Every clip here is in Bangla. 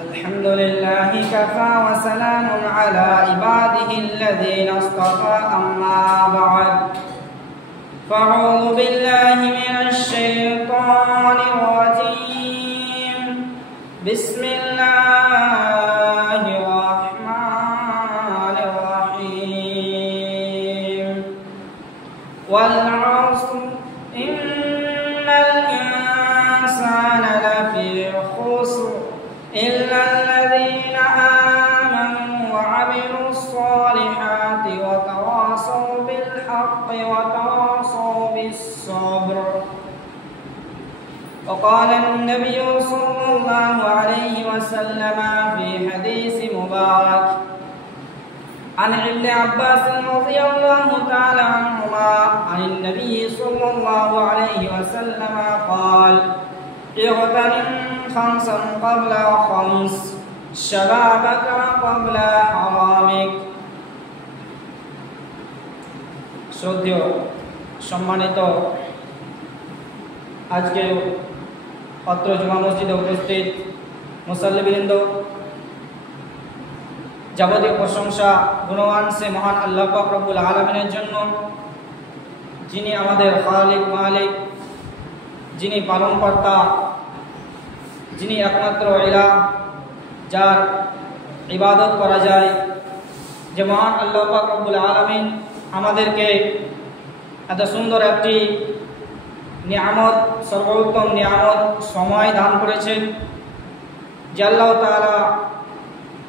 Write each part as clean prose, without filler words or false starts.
الحمد لله كفى وسلام على عباده الذين اصطفى أما بعد فأعوذ بالله من الشيطان الرجيم بسم الله الرحمن الرحيم والعصر إن الإنسان لفي خسر إلا الذين آمنوا وعملوا الصالحات وتواصوا بالحق وتواصوا بالصبر. وقال النبي صلى الله عليه وسلم في حديث مبارك عن ابن عباس رضي الله تعالى عنهما عن النبي صلى الله عليه وسلم قال: اغتنم خمسا قبل خمس شبابك قبل حرامك. শ্রদ্ধেয় সম্মানিত আজকে অত্র জুমা মসজিদে উপস্থিত মুসল্লিবৃন্দ, যাবতীয় প্রশংসা গুণগান সে মহান আল্লাহ পাক রব্বুল আলামিনের জন্য, যিনি আমাদের খালিক মালিক, যিনি পালনকর্তা, যিনি একমাত্র ইলাহ, যার ইবাদত করা যায়। যে মহান আল্লাহ পাক রব্বুল আলামিন আমাদেরকে এত সুন্দর একটি নিয়ামত, সর্বোত্তম নিয়ামত সময় দান করেছেন, যে আল্লাহ তাআলা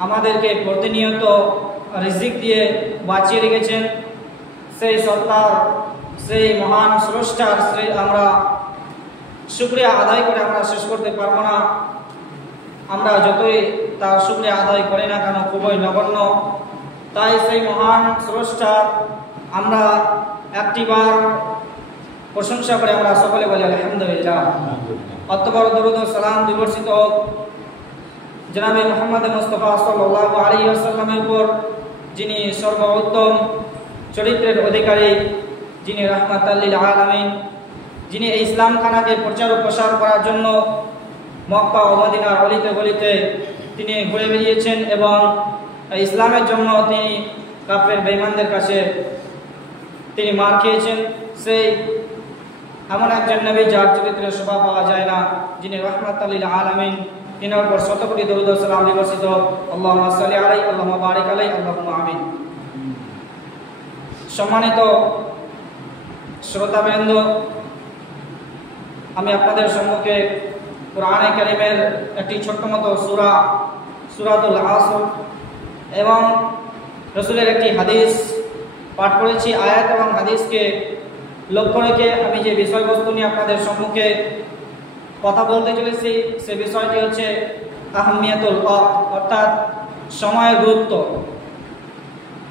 আমাদেরকে প্রতিনিয়ত রিজিক দিয়ে বাঁচিয়ে রেখেছেন। সেই সত্তার, সেই মহান স্রষ্টার আমরা শুকরিয়া আদায় করে আমরা শেষ করতে পারবো না। আমরা যতই তার শুকরিয়া আদায় করি না কেন খুবই নগণ্য। তাই সেই মহান স্রষ্টা আমরা একটিবার প্রশংসা করে আমরা সকলে বলি আলহামদুলিল্লাহ। অতঃপর দরুদ ও সালাম বিবর্ষিত হোক জনাবে মুহাম্মদ মুস্তাফা সাল্লাল্লাহু আলাইহি ওয়াসাল্লামের উপর, যিনি সর্বোত্তম চরিত্রের অধিকারী, যিনি রাহমাতাল লিল আলামিন, যিনি এই ইসলাম খানাকে প্রচার ও প্রসার করার জন্য মক্কা ও মদিনার অলিতে গলিতে তিনি ঘুরে বেরিয়েছেন এবং ইসলামের জন্য তিনি কাফের বেঈমানদের কাছে তিনি মার খেয়েছেন। সেই এমন একজন নবী যার চরিত্রের শোভা পাওয়া যায় না, যিনি রাহমাতাল লিল আলামিন, তিনার উপর শত কোটি দরুদ ও সালাম বর্ষিত। আল্লাহুম্মা সাল্লি আলাইহি আল্লাহুম্মা বারিক আলাইহি আল্লাহুম্মা আমিন। সম্মানিত শ্রোতাবৃন্দ, আমি আপনাদের সম্মুখে কোরআনে কারীমের একটি ছোট্ট মতো সূরাতুল আসর এবং রাসূলের একটি হাদিস পাঠ করেছি। আয়াত এবং হাদিসকে লক্ষ্য রেখে আমি যে বিষয়বস্তু নিয়ে আপনাদের সম্মুখে কথা বলতে চলেছি, সে বিষয়টি হচ্ছে আহমিয়াতুল ওয়াক্ত, অর্থাৎ সময়ের গুরুত্ব।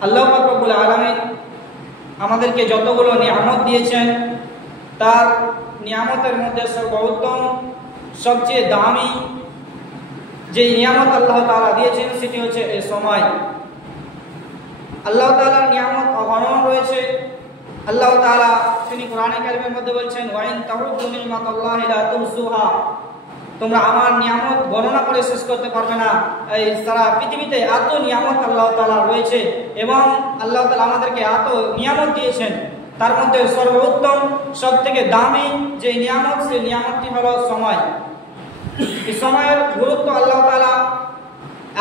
আল্লাহ পাক রব্বুল আলামিন আমাদেরকে যতগুলো নিয়ামত দিয়েছেন, তার নিয়ামতের মধ্যে সর্বোত্তম, সবচেয়ে দামি যে নিয়ামত আল্লাহ তাআলা দিয়েছেন সেটি হচ্ছে এই সময়। আল্লাহ তাআলার নিয়ামত অগণন রয়েছে। আল্লাহ তাআলা তিনি কোরআনে কারীমের মধ্যে বলছেন, ওয়া ইন তাউদ্দু নি'মাতাল্লাহি লা তুহসুহা, তোমরা আমার নিয়ামত গণনা করে শেষ করতে পারবে না। এই সারা পৃথিবীতে এত নিয়ামত আল্লাহ তাআলা রয়েছে এবং আল্লাহ তাআলা আমাদেরকে এত নিয়ামত দিয়েছেন, তার মধ্যে সর্বোত্তম, সবথেকে দামি যে নিয়ামত, সেই নিয়ামতটি হলো সময়। এই সময়ের গুরুত্ব আল্লাহ তাআলা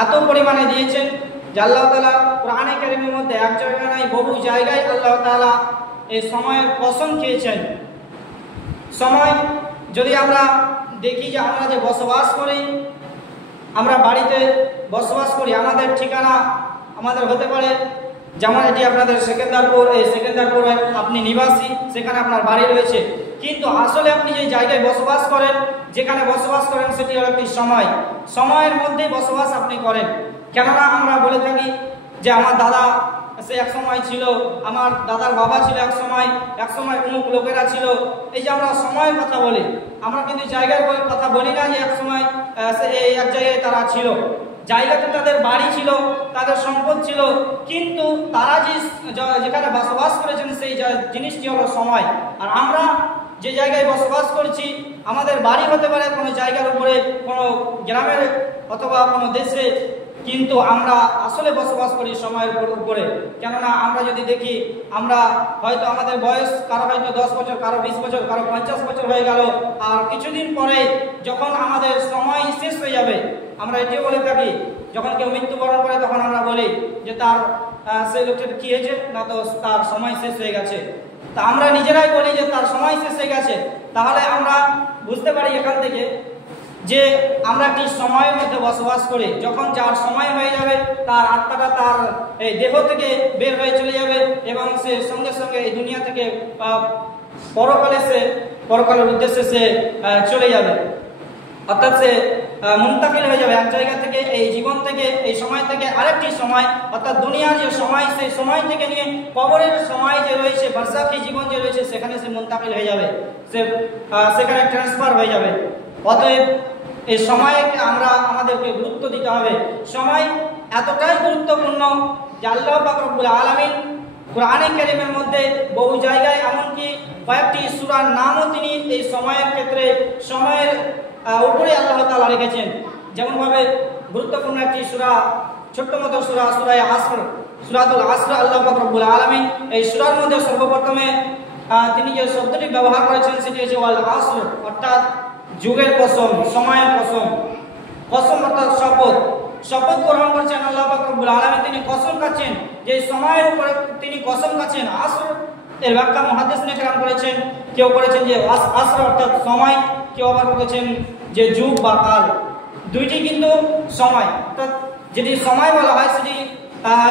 এত পরিমাণে দিয়েছেন যে আল্লাহ তাআলা কোরআনে কারীমের মধ্যে এক জায়গায় নয়, বহু জায়গায় আল্লাহ তাআলা এই সময়ের কসম খেয়েছেন। সময় যদি আমরা দেখি যে আমরা যে বসবাস করি, আমরা বাড়িতে বসবাস করি, আমাদের ঠিকানা আমাদের হতে পারে যেমন এটি আপনাদের সেকেন্দারপুর, এই সেকেন্দারপুরে আপনি নিবাসী, সেখানে আপনার বাড়ি রয়েছে, কিন্তু আসলে আপনি যে জায়গায় বসবাস করেন, যেখানে বসবাস করেন সেটি হলো একটি সময়। সময়ের মধ্যেই বসবাস আপনি করেন। কেননা আমরা বলে থাকি যে আমার দাদা সে এক সময় ছিল, আমার দাদার বাবা ছিল এক সময় অমুক লোকেরা ছিল। এই যে আমরা সময়ের কথা বলি, আমরা কিন্তু জায়গার কথা বলি না যে এক সময় এক জায়গায় তারা ছিল। জায়গাতে তাদের বাড়ি ছিল, তাদের সম্পদ ছিল, কিন্তু তারা যেখানে বসবাস করেছেন সেই জিনিসটি হলো সময়। আর আমরা যে জায়গায় বসবাস করছি, আমাদের বাড়ি হতে পারে কোনো জায়গার উপরে, কোনো গ্রামের অথবা কোনো দেশে, কিন্তু আমরা আসলে বসবাস করি সময়ের উপরে। কেননা আমরা যদি দেখি, আমরা হয়তো আমাদের বয়স কারো হয়তো 10 বছর, কারো 20 বছর, কারো 50 বছর হয়ে গেল, আর কিছুদিন পরে যখন আমাদের সময় শেষ হয়ে যাবে, আমরা এটিও বলে থাকি, যখন কেউ মৃত্যুবরণ করে তখন আমরা বলি যে তার সেই লোকটার কি হয়েছে না, তো তার সময় শেষ হয়ে গেছে। তা আমরা নিজেরাই বলি যে তার সময় শেষ হয়ে গেছে। তাহলে আমরা বুঝতে পারি এখান থেকে যে আমরা একটি সময়ের মধ্যে বসবাস করি, যখন যার সময় হয়ে যাবে তার আত্মাটা তার এই দেহ থেকে বের হয়ে চলে যাবে এবং সে সঙ্গে সঙ্গে এই দুনিয়া থেকে পরকালের উদ্দেশ্যে সে চলে যাবে, অর্থাৎ সে মুন্তাকিল হয়ে যাবে এক জায়গা থেকে, এই জীবন থেকে, এই সময় থেকে আরেকটি সময়, অর্থাৎ দুনিয়ার যে সময়, সেই সময় থেকে নিয়ে কবরের সময় যে রয়েছে, বারজাখী জীবন যে রয়েছে, সেখানে সে মুন্তাকিল হয়ে যাবে, সে সেখানে ট্রান্সফার হয়ে যাবে। অতএব এই সময়কে আমরা আমাদেরকে গুরুত্ব দিতে হবে। সময় এতটাই গুরুত্বপূর্ণ যে আল্লাহ পাক রব্বুল আলামিন কোরআনে কারীমের মধ্যে বহু জায়গায়, এমনকি কয়েকটি সূরার নামও তিনি এই সময়ের ক্ষেত্রে, সময়ের উপরে আল্লাহ তাআলা রেখেছেন। যেমনভাবে গুরুত্বপূর্ণ একটি সূরা, ছোট্ট মতো সূরা, সূরা আসর, সূরাতুল আসর, আল্লাহ পাক রব্বুল আলামিন এই সূরার মধ্যে সর্বপ্রথমে তিনি যে শব্দটি ব্যবহার করেছেন সেটি হচ্ছে ওয়াল আসর, অর্থাৎ যুগের কসম, সময়ের কসম। কসম অর্থাৎ শপথ, শপথ গ্রহণ করছেন আল্লাহ পাক রব্বুল আলামিন, তিনি কসম খাচ্ছেন যে সময়ের উপরে তিনি কসম খাচ্ছেন। আসর এর ব্যাখ্যা মুহাদ্দিসিনে কেরাম করেছেন, কেউ করেছেন যে আসর অর্থাৎ সময়, কেউ আবার বলেছেন যে যুগ বা কাল, দুইটি কিন্তু সময়। অর্থাৎ যেটি সময় বলা হয় সেটি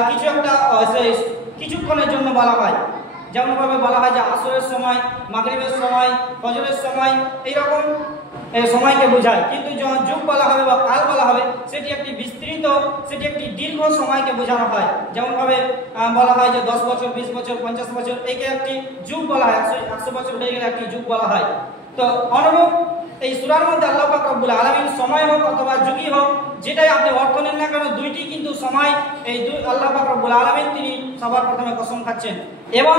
কিছু একটা কিছুক্ষণের জন্য বলা হয়, যেমনভাবে বলা হয় যে আসরের সময়, মাগরিবের সময়, ফজরের সময়, এইরকম সময়কে বোঝায়। কিন্তু যখন যুগ বলা হবে বা কাল বলা হবে, সেটি একটি বিস্তৃত, সেটি একটি দীর্ঘ সময়কে বোঝানো হয়। যেমনভাবে বলা হয় যে 10 বছর, 20 বছর, 50 বছর, একে একটি যুগ বলা হয়, 100 বছর হয়ে গেলে একটি যুগ বলা হয়। তো অনুরূপ এই সূরার মধ্যে আল্লাহ পাক রব্বুল আলামিন সময় হোক অথবা যুগই হোক, যেটাই আপনি অর্থ নেন না কেন, দুইটি কিন্তু সময়। এই আল্লাহ পাক রব্বুল আলামিন তিনি সবার প্রথমে কসম খাচ্ছেন এবং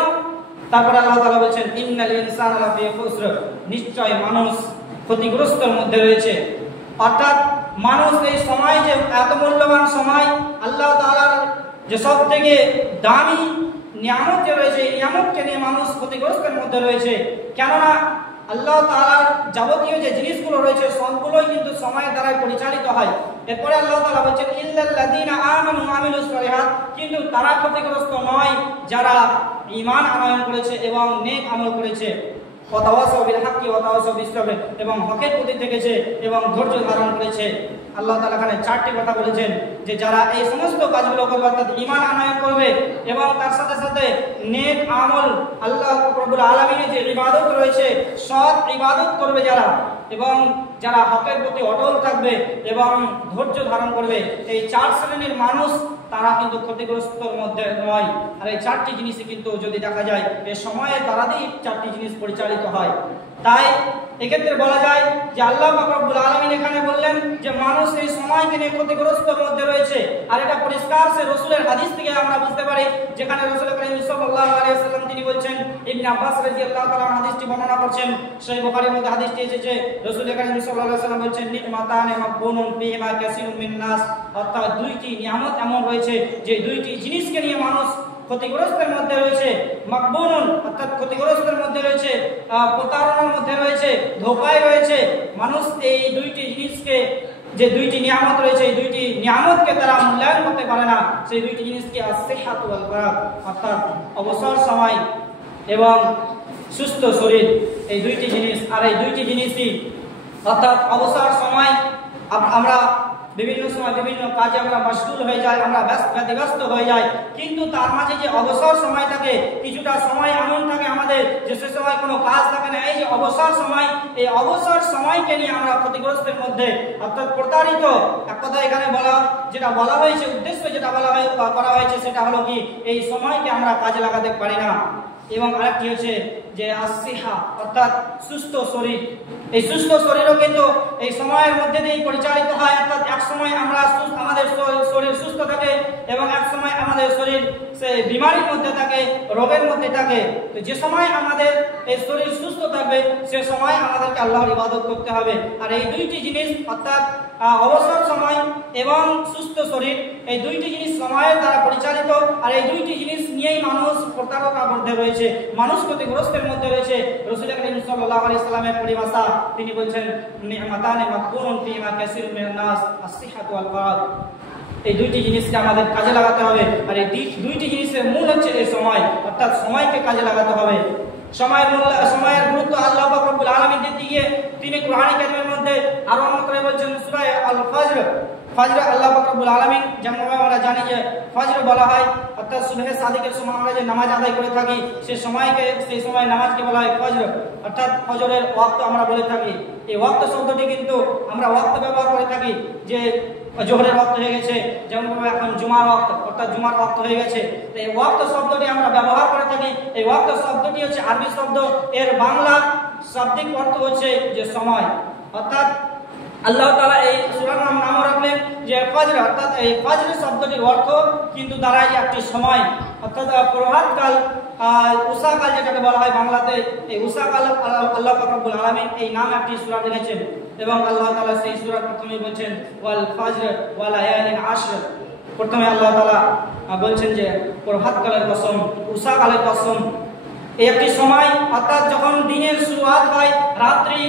তারপরে আল্লাহ তাআলা বলেছেন ইন্নাল ইনসানা লাফি খুসর, নিশ্চয় মানুষ ক্ষতিগ্রস্তের মধ্যে রয়েছে। অর্থাৎ মানুষ এই সময়, যে এত মূল্যবান সময়, আল্লাহ তাআলার যে সবথেকে দামি নিয়ামত যে রয়েছে, এই নিয়ামতকে নিয়ে মানুষ ক্ষতিগ্রস্তের মধ্যে রয়েছে। কেননা আল্লাহ তাআলার যাবতীয় যে জিনিসগুলো রয়েছে সবগুলোই কিন্তু সময়ের দ্বারা পরিচালিত হয়। এরপরে আল্লাহ তাআলা বলেছেন ইল্লাল্লাযীনা আমানু ওয়া আমিলুস সালিহাত, কিন্তু তারা ক্ষতিগ্রস্ত নয় যারা ঈমান আনয়ন করেছে এবং নেক আমল করেছে, ওয়াতাওয়াসাউ বিল হাক্কি ওয়াতাওয়াসাউ বিস সাবর, এবং হকের প্রতি থেকেছে এবং ধৈর্য ধারণ করেছে। আল্লাহ তাআলা এখানে 4টি কথা বলেছেন যে যারা এই সমস্ত কাজগুলো করবে, অর্থাৎ ঈমান আনয়ন করবে এবং তার সাথে সাথে নেক আমল, আল্লাহ রব্বুল আলামিনের যে ইবাদত রয়েছে, সৎ ইবাদত করবে যারা, এবং যারা হকের প্রতি অটল থাকবে এবং ধৈর্য ধারণ করবে, এই 4 শ্রেণীর মানুষ তারা কিন্তু ক্ষতিগ্রস্তর মধ্যে নয়। আর এই 4টি জিনিসই কিন্তু যদি দেখা যায় এই সময়ে তারাই 4টি জিনিস পরিচালিত হয়। তাই এক্ষেত্রে বলা যায় যে আল্লাহ পাক রব্বুল আলামিন এখানে বললেন যে মানুষ এই সময়কে নিয়ে ক্ষতিগ্রস্তর মধ্যে রয়েছে। আর এটা পরিষ্কার সে রাসূলের হাদিস থেকে আমরা বুঝতে পারি, যেখানে রাসূল করিম সাল্লাল্লাহু আলাইহি ওয়াসাল্লাম তিনি বলছেন, ইবনে আব্বাস রাদিয়াল্লাহু তাআলা হাদিসটি বর্ণনা করছেন, সহিহ বুখারীর মধ্যে হাদিসটি এসেছে, রাসূল করিম সাল্লাল্লাহু আলাইহি ওয়াসাল্লাম বলছেন নি'মাতানে মাকবুনুন ফীহিমা কাসীরুম মিন নাস, অর্থাৎ দুইটি নিয়ামত এমন রয়েছে যে দুইটি জিনিসকে নিয়ে মানুষ ক্ষতিগ্রস্তের মধ্যে রয়েছে। মাকবুনুন অর্থাৎ ক্ষতিগ্রস্তের মধ্যে রয়েছে, প্রতারণার মধ্যে রয়েছে, ধোঁকায় রয়েছে। মানুষ এই দুইটি জিনিসকে, যে দুইটি নিয়ামত রয়েছে, এই দুইটি নিয়ামতকে তারা মূল্যায়ন করতে পারে না। সেই দুইটি জিনিসকে as-সিহহাতু ওয়াল ফারাগ, অর্থাৎ অবসর সময় এবং সুস্থ শরীর, এই দুইটি জিনিস। আর এই দুইটি জিনিসই অর্থাৎ অবসর সময়, আমরা বিভিন্ন সময় বিভিন্ন কাজে আমরা মশগুল হয়ে যাই, আমরা ব্যস্ত হয়ে যাই, কিন্তু তার মাঝে যে অবসর সময় থাকে, কিছুটা সময় এমন থাকে আমাদের যে সে সময় কোনো কাজ থাকে না। এই যে অবসর সময়, এই অবসর সময়কে নিয়ে আমরা ক্ষতিগ্রস্তের মধ্যে, অর্থাৎ প্রতারিত। এক কথা এখানে যেটা বলা হয়েছে, উদ্দেশ্য যেটা করা হয়েছে সেটা হলো কি, এই সময়কে আমরা কাজে লাগাতে পারি না। এবং আরেকটি হচ্ছে যে আসিহা অর্থাৎ সুস্থ শরীর। এই সুস্থ শরীরও কিন্তু এই সময়ের মধ্যে দিয়েই পরিচালিত হয়। অর্থাৎ এক সময় আমরা আমাদের শরীর সুস্থ থাকে এবং এক সময় আমাদের শরীর সে বিমারির মধ্যে থাকে, রোগের মধ্যে থাকে। তো যে সময় আমাদের এই শরীর সুস্থ থাকবে সে সময় আমাদেরকে আল্লাহর ইবাদত করতে হবে। আর এই দুইটি জিনিস অর্থাৎ অবসর সময় এবং সুস্থ শরীর, এই দুইটি জিনিস সময়ের দ্বারা পরিচালিত। আর এই দুইটি জিনিস নিয়েই মানুষ প্রতারণার মধ্যে রয়েছে, মানুষ ক্ষতিগ্রস্তের মধ্যে রয়েছে। রাসূল করিম সাল্লাল্লাহু আলাইহি সাল্লামের পরিভাষা তিনি বলছেন, নি'মাতানি মাকবুনুন ফীমা কাসীরুম মিনান নাস আস-সিহহাতু ওয়াল ফারাগ। এই দুইটি জিনিসকে আমাদের কাজে লাগাতে হবে। আর এই দুইটি জিনিসের মূল হচ্ছে এই সময়, অর্থাৎ সময়কে কাজে লাগাতে হবে। সময়ের গুরুত্ব আল্লাহ পাক রব্বুল আলামিন দিতে গিয়ে তিনি কুরআন কারীমের মধ্যে আরো অন্য করে বলছেন সূরা আল ফজর। ফজর আল্লাহ পাক রব্বুল আলামিন, যেমন আমরা জানি যে ফজর বলা হয় অর্থাৎ সুবহে সাদিকের সময় আমরা যে নামাজ আদায় করে থাকি সেই সময় নামাজকে বলা হয় ফজর, অর্থাৎ ফজরের ওয়াক্ত আমরা বলে থাকি। এই ওয়াক্ত শব্দটি কিন্তু আমরা ওয়াক্ত ব্যবহার করে থাকি যে জোহরের ওয়াক্ত হয়ে গেছে, যেমন এখন জুমার ওয়াক্ত অর্থাৎ জুমার ওয়াক্ত হয়ে গেছে। এই ওয়াক্ত শব্দটি আমরা ব্যবহার করে থাকি। এই ওয়াক্ত শব্দটি হচ্ছে আরবি শব্দ, এর বাংলা শাব্দিক অর্থ হচ্ছে যে সময়। অর্থাৎ আল্লাহ তাআলা এই সূরার নাম রাখলেন যে ফজর, অর্থাৎ এই ফজর শব্দটির অর্থ কিন্তু দাঁড়ায় একটি সময়, অর্থাৎ প্রভাতকাল, উষাকাল যেটাকে বলা হয় বাংলাতে। এই উষাকাল আল্লাহ পাক রব্বুল আলামিন এই নাম একটি সূরা দিয়েছেন এবং আল্লাহ তাআলা সেই সূরার প্রথমে বলছেন ওয়াল ফজর ওয়া লায়ালিন আশর। প্রথমে আল্লাহ তাআলা বলছেন যে প্রভাতকালের কসম, উষাকালের কসম। এই একটি সময়, অর্থাৎ যখন দিনের শুরুয়াত হয়, রাত্রি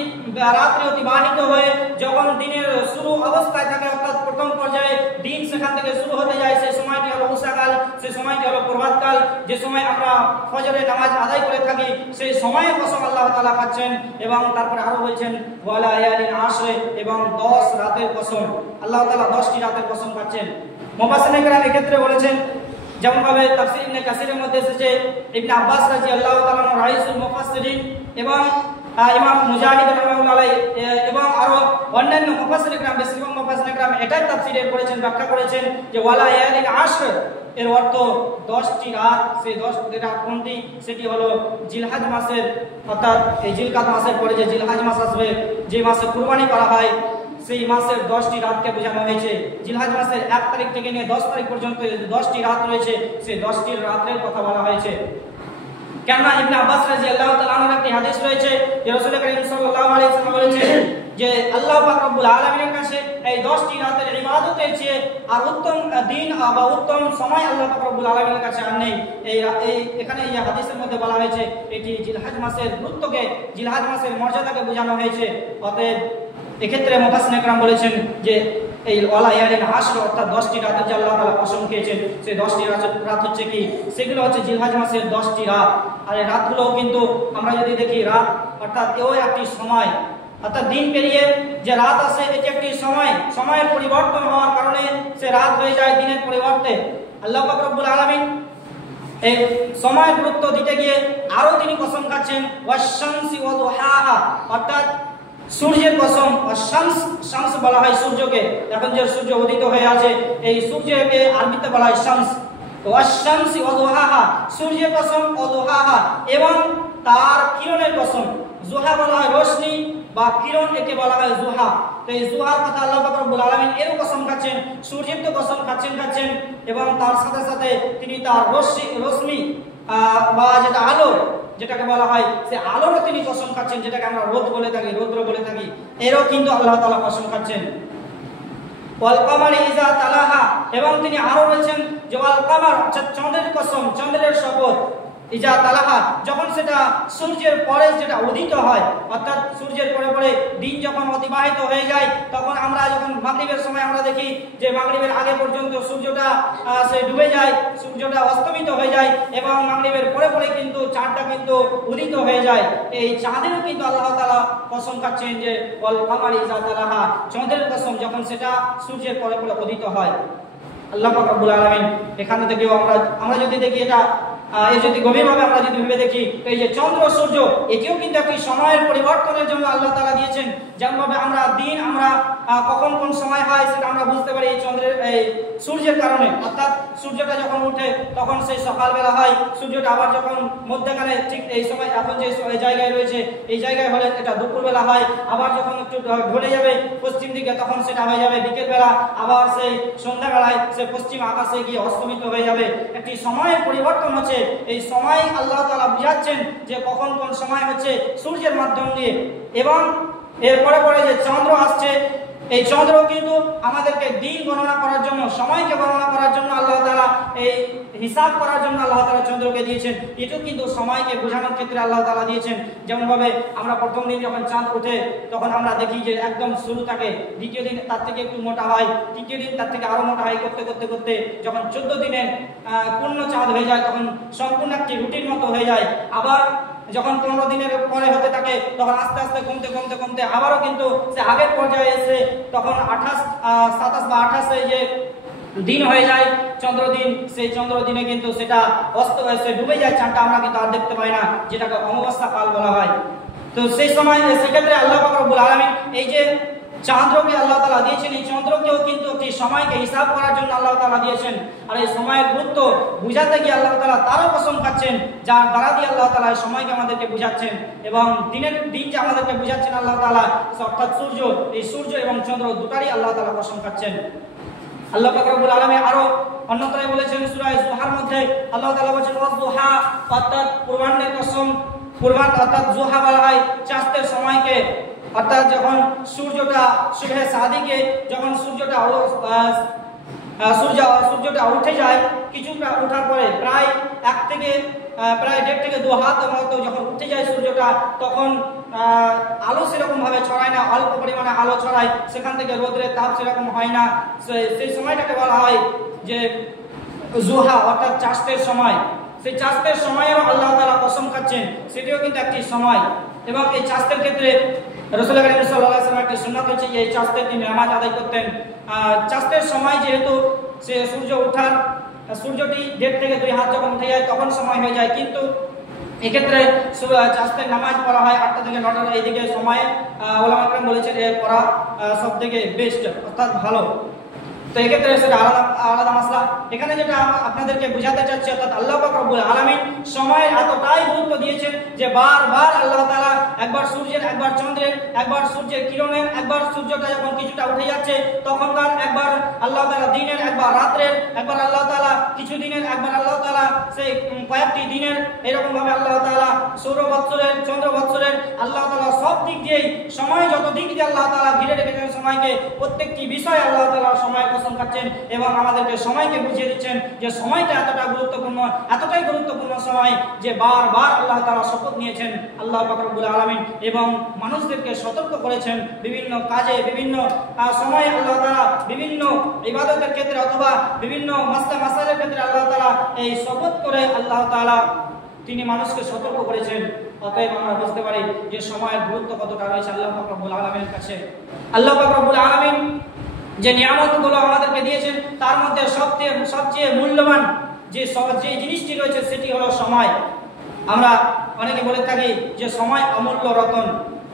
অতিবাহিত হয়ে যখন দিনের শুরু অবস্থায় থাকে, অর্থাৎ প্রথম পর্যায়ে দিন সেখান থেকে শুরু হতে যায়, সেই সময়টি হলো উষাকাল, সেই সময়টি হলো প্রভাতকাল। যে সময় আমরা ফজরের নামাজ আদায় করে থাকি সেই সময়ের কসম আল্লাহ তাআলা খাচ্ছেন। এবং তারপরে আরো বলছেন ওয়া লায়ালিন আশর, এবং 10 রাতের কসম। আল্লাহ তাআলা 10টি রাতের কসম খাচ্ছেন। মুফাসসিরিন কেরাম এক্ষেত্রে বলেছেন, যেমন ভাবে তাফসীর ইবনে কাসিরের মধ্যে এসেছে, ইবনে আব্বাস রাদিয়াল্লাহু তাআলা রাইসুল মুফাসসিরিন এবং ইমাম মুজাহিদ রাহিমাহুল্লাহ আলাইহি এবং আরো অন্যান্য মুফাসসিরিন কেরাম, বেশিরভাগ মুফাসসিরিন কেরাম এটাই তাফসীরে করেছেন, ব্যাখ্যা করেছেন যে ওয়ালা ইয়ালিন আশর এর অর্থ 10টি রাত। সেই 10টি রাত কোনটি? সেটি হলো জিলহজ মাসের, অর্থাৎ এই জিলকাদ মাসের পরে যে জিলহজ মাস আসবে, যে মাসে কুরবানি করা হয়, সেই মাসের 10টি রাতকে বোঝানো হয়েছে। জিলহজ মাসের 1 তারিখ থেকে নিয়ে 10 তারিখ পর্যন্ত 10টি রাত রয়েছে, সেই 10টি রাতের কথা বলা হয়েছে। কেননা ইবনে আব্বাস রাদিয়াল্লাহু তাআলা আনহুর একটি হাদিস রয়েছে যে রাসূল করিম সাল্লাল্লাহু আলাইহি ওয়াসাল্লাম বলেছেন যে আল্লাহ পাক রব্বুল আলামিনের কাছে এই 10টি রাতের ইবাদতের চেয়ে আর উত্তম দিন বা উত্তম সময় আল্লাহ পাক রব্বুল আলামিনের কাছে আর নেই। এখানে এই হাদিসের মধ্যে বলা হয়েছে এটি জিলহজ মাসের গুরুত্বকে, জিলহজ মাসের মর্যাদাকে বোঝানো হয়েছে। অতএব এক্ষেত্রে মুফাসসিরিন কেরাম বলেছেন যে এই ওয়ালা ইয়ালিন আশর অর্থাৎ 10টি রাতের যে আল্লাহ তাআলা কসম খেয়েছেন, সেই 10টি রাত হচ্ছে কি? সেগুলো হচ্ছে জিলহজ মাসের 10টি রাত। আর এই রাতগুলো কিন্তু আমরা যদি দেখি, রাত অর্থাৎ এও একটি সময়, অর্থাৎ দিন পেরিয়ে যে রাত আসে এটি একটি সময়। সময়ের পরিবর্তন হওয়ার কারণে সে রাত হয়ে যায় দিনের পরিবর্তে। আল্লাহ পাক রব্বুল আলামিন এই সময়ের গুরুত্ব দিতে গিয়ে আরো তিনি কসম খাচ্ছেন ওয়াশ-শামসি ওয়া দুহাহা, অর্থাৎ সূর্যের কসম। শামস বলা হয় সূর্যকে, এখন যে সূর্য উদিত হয়ে আছে এই সূর্যকে আরবিতে বলা হয় শামস। তো ওয়াশ-শামসি ওয়া দুহাহা, সূর্যের কসম, ও দুহাহা এবং তার কিরণের কসম। জুহা বলা হয় রোশনি বা কিরণ, একে বলা হয় জুহা। তো এই জুহার কথা আল্লাহ পাক রব্বুল আলামিন এর কসম খাচ্ছেন, সূর্যের তো কসম খাচ্ছেন এবং তার সাথে সাথে তিনি তার রশ্মি বা যেটা আলো যেটাকে বলা হয় সে আলোরও তিনি কসম খাচ্ছেন, যেটাকে আমরা রৌদ্র বলে থাকি, এরও কিন্তু আল্লাহ তাআলা কসম খাচ্ছেন। ওয়াল কামারি ইযা তালাহা, এবং তিনি আরো বলেছেন যে ওয়াল কামার, চন্দ্রের কসম, চন্দ্রের শপথ। ইজা তালাহা, যখন সেটা সূর্যের পরে যেটা উদিত হয়, অর্থাৎ সূর্যের পরে দিন যখন অতিবাহিত হয়ে যায়, তখন আমরা যখন মাগরিবের সময় আমরা দেখি যে মাগরিবের আগে পর্যন্ত সূর্যটা সে ডুবে যায়, সূর্যটা অস্তমিত হয়ে যায় এবং মাগরিবের পরে কিন্তু চাঁদটা কিন্তু উদিত হয়ে যায়। এই চাঁদেরও কিন্তু আল্লাহ তাআলা কসম খাচ্ছেন যে ওয়াল কামারি ইজা তালাহা, চন্দ্রের কসম যখন সেটা সূর্যের পরে উদিত হয়। আল্লাহ পাক রব্বুল আলামিন এখানে থেকে আমরা যদি দেখি এটা যদি গভীরভাবে আমরা যদি ভেবে দেখি, এই যে চন্দ্র সূর্য এটিও কিন্তু একটি সময়ের পরিবর্তনের জন্য আল্লাহ তাআলা দিয়েছেন। যেমনভাবে আমরা দিন আমরা কখন কোন সময় হয় সেটা আমরা বুঝতে পারি এই সূর্যের কারণে, অর্থাৎ সূর্যটা যখন উঠে তখন সেই সকালবেলা হয়, সূর্যটা আবার যখন মধ্যখানে ঠিক এই সময় এখন যে জায়গায় রয়েছে এই জায়গায় হলে এটা দুপুরবেলা হয়, আবার যখন একটু ঢলে যাবে পশ্চিম দিকে তখন সেটা হয়ে যাবে বিকেলবেলা, আবার সেই সন্ধ্যাবেলায় সে পশ্চিম আকাশে গিয়ে অস্তমিত হয়ে যাবে। একটি সময়ের পরিবর্তন হচ্ছে। এই সময় আল্লাহ তাআলা বুঝাচ্ছেন যে কখন কোন সময় হচ্ছে সূর্যের মাধ্যম দিয়ে। এবং এরপরে পরে যে চন্দ্র আসছে, এই চন্দ্র কিন্তু আমাদেরকে দিন গণনা করার জন্য, সময়কে গণনা করার জন্য আল্লাহ তাআলা, এই হিসাব করার জন্য আল্লাহ তাআলা চন্দ্রকে দিয়েছেন। এটাও কিন্তু সময়কে বোঝানোর ক্ষেত্রে আল্লাহ তাআলা দিয়েছেন। যেমন ভাবে আমরা প্রথম দিন যখন চাঁদ ওঠে তখন আমরা দেখি যে একদম শুরু থাকে, দ্বিতীয় দিন তার থেকে একটু মোটা হয়, তৃতীয় দিন তার থেকে আরো মোটা হয়, করতে করতে করতে যখন 14 দিনের পূর্ণ চাঁদ হয়ে যায় তখন সম্পূর্ণ একটি রুটিন মতো হয়ে যায়। আবার যখন 15 দিনের পরে হতে থাকে তখন আস্তে আস্তে কমতে কমতে কমতে আবারও কিন্তু সে আগের পর্যায়ে এসে তখন 27 বা 28 যে দিন হয়ে যায় চন্দ্রদিন, সেই চন্দ্রদিনে কিন্তু সেটা অস্ত এসে ডুবে যায়, চাঁদটা আমরা কিন্তু আর দেখতে পাই না, যেটাকে অমাবস্যা কাল বলা হয়। তো সেই সময় সেক্ষেত্রে আল্লাহ পাক রব্বুল আলামিন এই যে চন্দ্রকে আল্লাহ তাআলা দিয়েছেন, এই চন্দ্রকেও কিন্তু একটি সময়কে হিসাব করার জন্য আল্লাহ তাআলা দিয়েছেন। আর এই সময়ের গুরুত্ব বুঝাতে গিয়ে আল্লাহ তাআলা তারও কসম খাচ্ছেন, যার দ্বারা দিয়ে আল্লাহ তাআলা এই সময়কে আমাদেরকে বুঝাচ্ছেন। এবং দিনের দিন যে আমাদেরকে বুঝাচ্ছেন আল্লাহ তাআলা, অর্থাৎ সূর্য, এই সূর্য এবং চন্দ্র দুটারই আল্লাহ তাআলা কসম খাচ্ছেন। আল্লাহ পাক রব্বুল আলামিন আরো অন্যত্র বলেছেন সূরা জুহার মধ্যে আল্লাহ তাআলা বলেছেন ওয়াজুহা, অর্থাৎ পূর্বাহ্নের কসম। পূর্বাহ্ন অর্থাৎ জুহা বলা হয় চাঁদের সময়কে, অর্থাৎ যখন সূর্যটা সুবহে সাদিকে যখন সূর্যটা উঠে যায়, কিছুটা ওঠার পরে প্রায় 1.5 থেকে 2 হাত মতো যখন উঠে যায় সূর্যটা, তখন আলো সেরকম ভাবে ছড়ায় না, অল্প পরিমাণে আলো ছড়ায়, সেখান থেকে রোদের তাপ সেরকম হয় না। সেই সময়টাকে বলা হয় যে জুহা, অর্থাৎ চাঁদের সময়। সেই চাঁদের সময়েও আল্লাহ তাআলা কসম খাচ্ছেন, সেটিও কিন্তু একটি সময়। এবং এই চাঁদের ক্ষেত্রে রাসূল করিম সাল্লাল্লাহু আলাইহি ওয়াসাল্লাম একটি সুন্নাত হচ্ছে যে এই চাঁদের দিন নামাজ আদায় করতেন। চাঁদের সময় যেহেতু সে সূর্য ওঠার, সূর্যটি 1.5 থেকে 2 হাত যখন উঠে যায় তখন সময় হয়ে যায়, কিন্তু এক্ষেত্রে চাঁদের নামাজ পড়া হয় 8টা থেকে 9টার এইদিকে সময়ে। ওলামা کرام বলেছেন এ পড়া সব থেকে বেস্ট, অর্থাৎ ভালো। তো এক্ষেত্রে সেটা আলাদা মাসলা। এখানে যেটা আপনাদেরকে বোঝাতে চাচ্ছি, অর্থাৎ আল্লাহ পাক রব্বুল আলামিন সময়ের এতটাই গুরুত্ব দিয়েছেন যে বারবার আল্লাহ তাআলা একবার সূর্যের, একবার চন্দ্রের, একবার সূর্যের কিরণের, একবার সূর্যটা যখন কিছুটা উঠে যাচ্ছে তখনকার, একবার আল্লাহ তাআলা দিনের, একবার রাতের, একবার আল্লাহ তাআলা কিছু দিনের, একবার আল্লাহ তাআলা সেই কয়েকটি দিনের, এরকম ভাবে আল্লাহ তাআলা সৌর বৎসরের, চন্দ্র বৎসরের, আল্লাহ তাআলা সব দিক দিয়ে সময় যত দিক দিয়ে আল্লাহ তাআলা ঘিরে রেখেছেন সময়কে, প্রত্যেকটি বিষয়ে আল্লাহ তাআলা সময় কসম খাচ্ছেন এবং আমাদেরকে সময়কে বুঝিয়ে দিচ্ছেন যে সময়টা এতটা গুরুত্বপূর্ণ, এতটাই গুরুত্বপূর্ণ সময় যে বারবার আল্লাহ তাআলা শপথ নিয়েছেন আল্লাহ পাক রব্বুল আলামিন, এবং মানুষদেরকে সতর্ক করেছেন বিভিন্ন কাজে, বিভিন্ন সময়ে আল্লাহ তাআলা বিভিন্ন ইবাদতের ক্ষেত্রে অথবা বিভিন্ন মাসালের ক্ষেত্রে আল্লাহ তাআলা এই শপথ করে আল্লাহ তাআলা তিনি মানুষকে সতর্ক করেছেন। অতএব আমরা বুঝতে পারি যে সময়ের গুরুত্ব কতটা রয়েছে আল্লাহ পাক রব্বুল আলামিনের কাছে। আল্লাহ পাক রব্বুল আলামিন যে নিয়ামতগুলো আমাদেরকে দিয়েছেন তার মধ্যে সবচেয়ে মূল্যবান যে জিনিসটি রয়েছে সেটি হলো সময়। আমরা অনেকে বলে থাকি যে সময় অমূল্য রতন,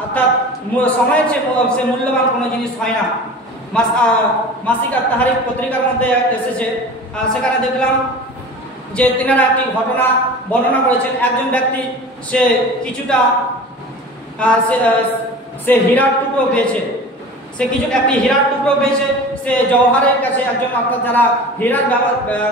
অর্থাৎ সময়ের চেয়ে মূল্যবান কোনো জিনিস হয় না। মাসিক তাহারিক পত্রিকার মধ্যে এসেছে, সেখানে দেখলাম যে তিনারা একটি ঘটনা বর্ণনা করেছেন। একজন ব্যক্তি সে কিছুটা সে হীরার টুকরো পেয়েছে, একটি হীরার টুকরো পেয়েছে। সে জওহারের কাছে একজন, অর্থাৎ যারা হীরার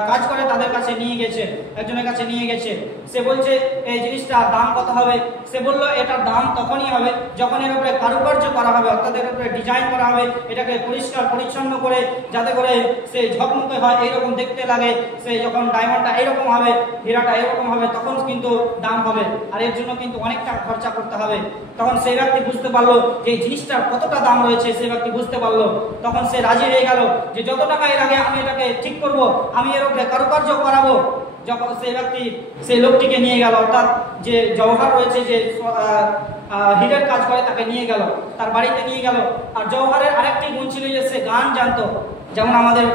কাজ করে তাদের কাছে নিয়ে গেছে, একজনের কাছে নিয়ে গেছে। সে বলছে এই জিনিসটার দাম কত হবে? সে বলল এটার দাম তখনই হবে যখন এর উপরে কারুকার্য করা হবে, অর্থাৎ এর উপরে ডিজাইন করা হবে, এটাকে পরিষ্কার পরিচ্ছন্ন করে যাতে করে সে ঝকমকে হয়, এইরকম দেখতে লাগে। সে যখন ডায়মন্ডটা এইরকম হবে, হীরাটা এরকম হবে, তখন কিন্তু দাম হবে। আর এর জন্য কিন্তু অনেক টাকা খরচা করতে হবে। তখন সেই ব্যক্তি বুঝতে পারলো যে এই জিনিসটার কতটা দাম রয়েছে, সে ব্যক্তি বুঝতে পারলো। তখন সে রাজি হয়ে গেল যে যত টাকা এর আগে আমি এটাকে ঠিক করব, আমি এর উপরে কারুকার্য করাবো। যখন সেই ব্যক্তি সেই লোকটিকে নিয়ে গেল, অর্থাৎ যে জওহার রয়েছে, যে হীরের কাজ করে, তাকে নিয়ে গেল, তার বাড়িতে নিয়ে গেল। আর জওহারের আরেকটি গুণ ছিল যে সে গান জানতো। যেমন আমাদের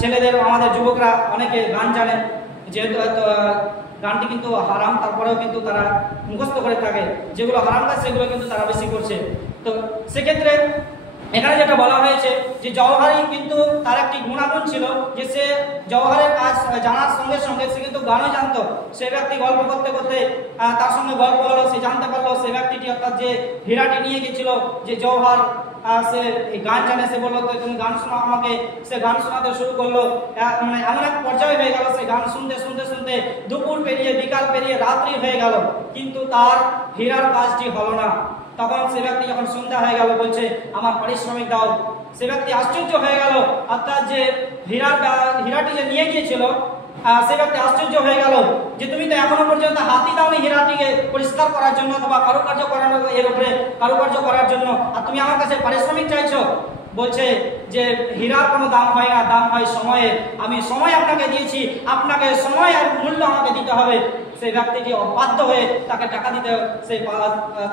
ছেলেদের, আমাদের যুবকরা অনেকে গান জানে, যেহেতু গানটি কিন্তু হারাম, তারপরেও কিন্তু তারা মুখস্থ করে থাকে। যেগুলো হারাম কাজ সেগুলো কিন্তু তারা বেশি করছে। তো সেক্ষেত্রে এখানে যেটা বলা হয়েছে যে জওহারি কিন্তু তার একটি গুণাগুণ ছিল যে সে জওহারের কাজ জানার সঙ্গে সঙ্গে সে কিন্তু গানও জানতো। সে ব্যক্তি গল্প করতে করতে তার সঙ্গে গল্প হলো, সে জানতে পারলো সে ব্যক্তিটি অর্থাৎ যে হীরাটি নিয়ে গেছিল যে জওহার সে গান জানে, সে বললো তো তুমি গান শোনাও আমাকে। সে গান শোনাতে শুরু করলো, মানে এমন এক পর্যায়ে হয়ে গেল সে গান শুনতে শুনতে শুনতে দুপুর পেরিয়ে বিকাল পেরিয়ে রাত্রি হয়ে গেল, কিন্তু তার হীরার কাজটি হলো না। তখন সে ব্যক্তি যখন সন্ধ্যা হয়ে গেল বলছে আমার পারিশ্রমিক দাও। সে ব্যক্তি আশ্চর্য হয়ে গেল, অর্থাৎ যে হীরাটি যে নিয়ে গিয়েছিল সে ব্যক্তি আশ্চর্য হয়ে গেল যে তুমি তো এখনো পর্যন্ত হাতই দাওনি হীরাটিকে পরিষ্কার করার জন্য অথবা কারুকার্য করানোর এর উপরে কারুকার্য করার জন্য, আর তুমি আমার কাছে পারিশ্রমিক চাইছো। বলছে যে হীরার কোনো দাম হয় না, দাম হয় সময়ে। আমি সময় আপনাকে দিয়েছি, আপনাকে সময় আর মূল্য আমাকে দিতে হবে। সেই ব্যক্তিটি বাধ্য হয়ে তাকে টাকা দিতে, সেই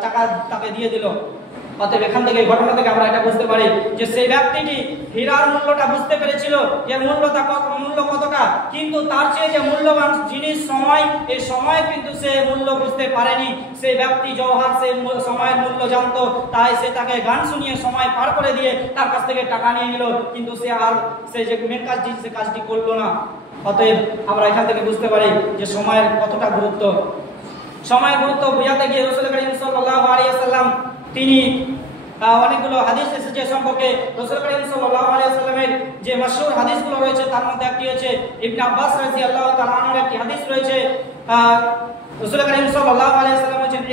টাকা তাকে দিয়ে দিল। অতএব এখান থেকে ঘটনা থেকে আমরা এটা বুঝতে পারি যে সেই ব্যক্তিটি হীরার মূল্যটা বুঝতে পেরেছিল যে মূল্য কতটা, কিন্তু তার চেয়ে যে মূল্যবান জিনিস সময়, এই সময় কিন্তু সে মূল্য বুঝতে পারেনি। সেই ব্যক্তি জওহার সেই সময়ের মূল্য জানতো, তাই সে তাকে গান শুনিয়ে সময় পার করে দিয়ে তার কাছ থেকে টাকা নিয়ে নিল, কিন্তু সে যে মেন কাজটি সে কাজটি করলো না। অতএব আমরা এখান থেকে বুঝতে পারি যে সময়ের কতটা গুরুত্ব। সময়ের গুরুত্ব বোঝাতে গিয়ে রাসূল করিম সাল্লাল্লাহু আলাইহি ওয়াসাল্লাম তিনি অনেকগুলো হাদিস এসেছে সম্পর্কে। রাসূল করিম সাল্লাল্লাহু আলাইহি ওয়াসাল্লামের যে মাশহুর হাদিসগুলো রয়েছে তার মধ্যে একটি হচ্ছে ইবনে আব্বাস রাদিয়াল্লাহু তাআলা আনহুর একটি হাদিস রয়েছে। রাসূল করিম সাল্লাল্লাহু আলাইহি ওয়াসাল্লাম বলেছেন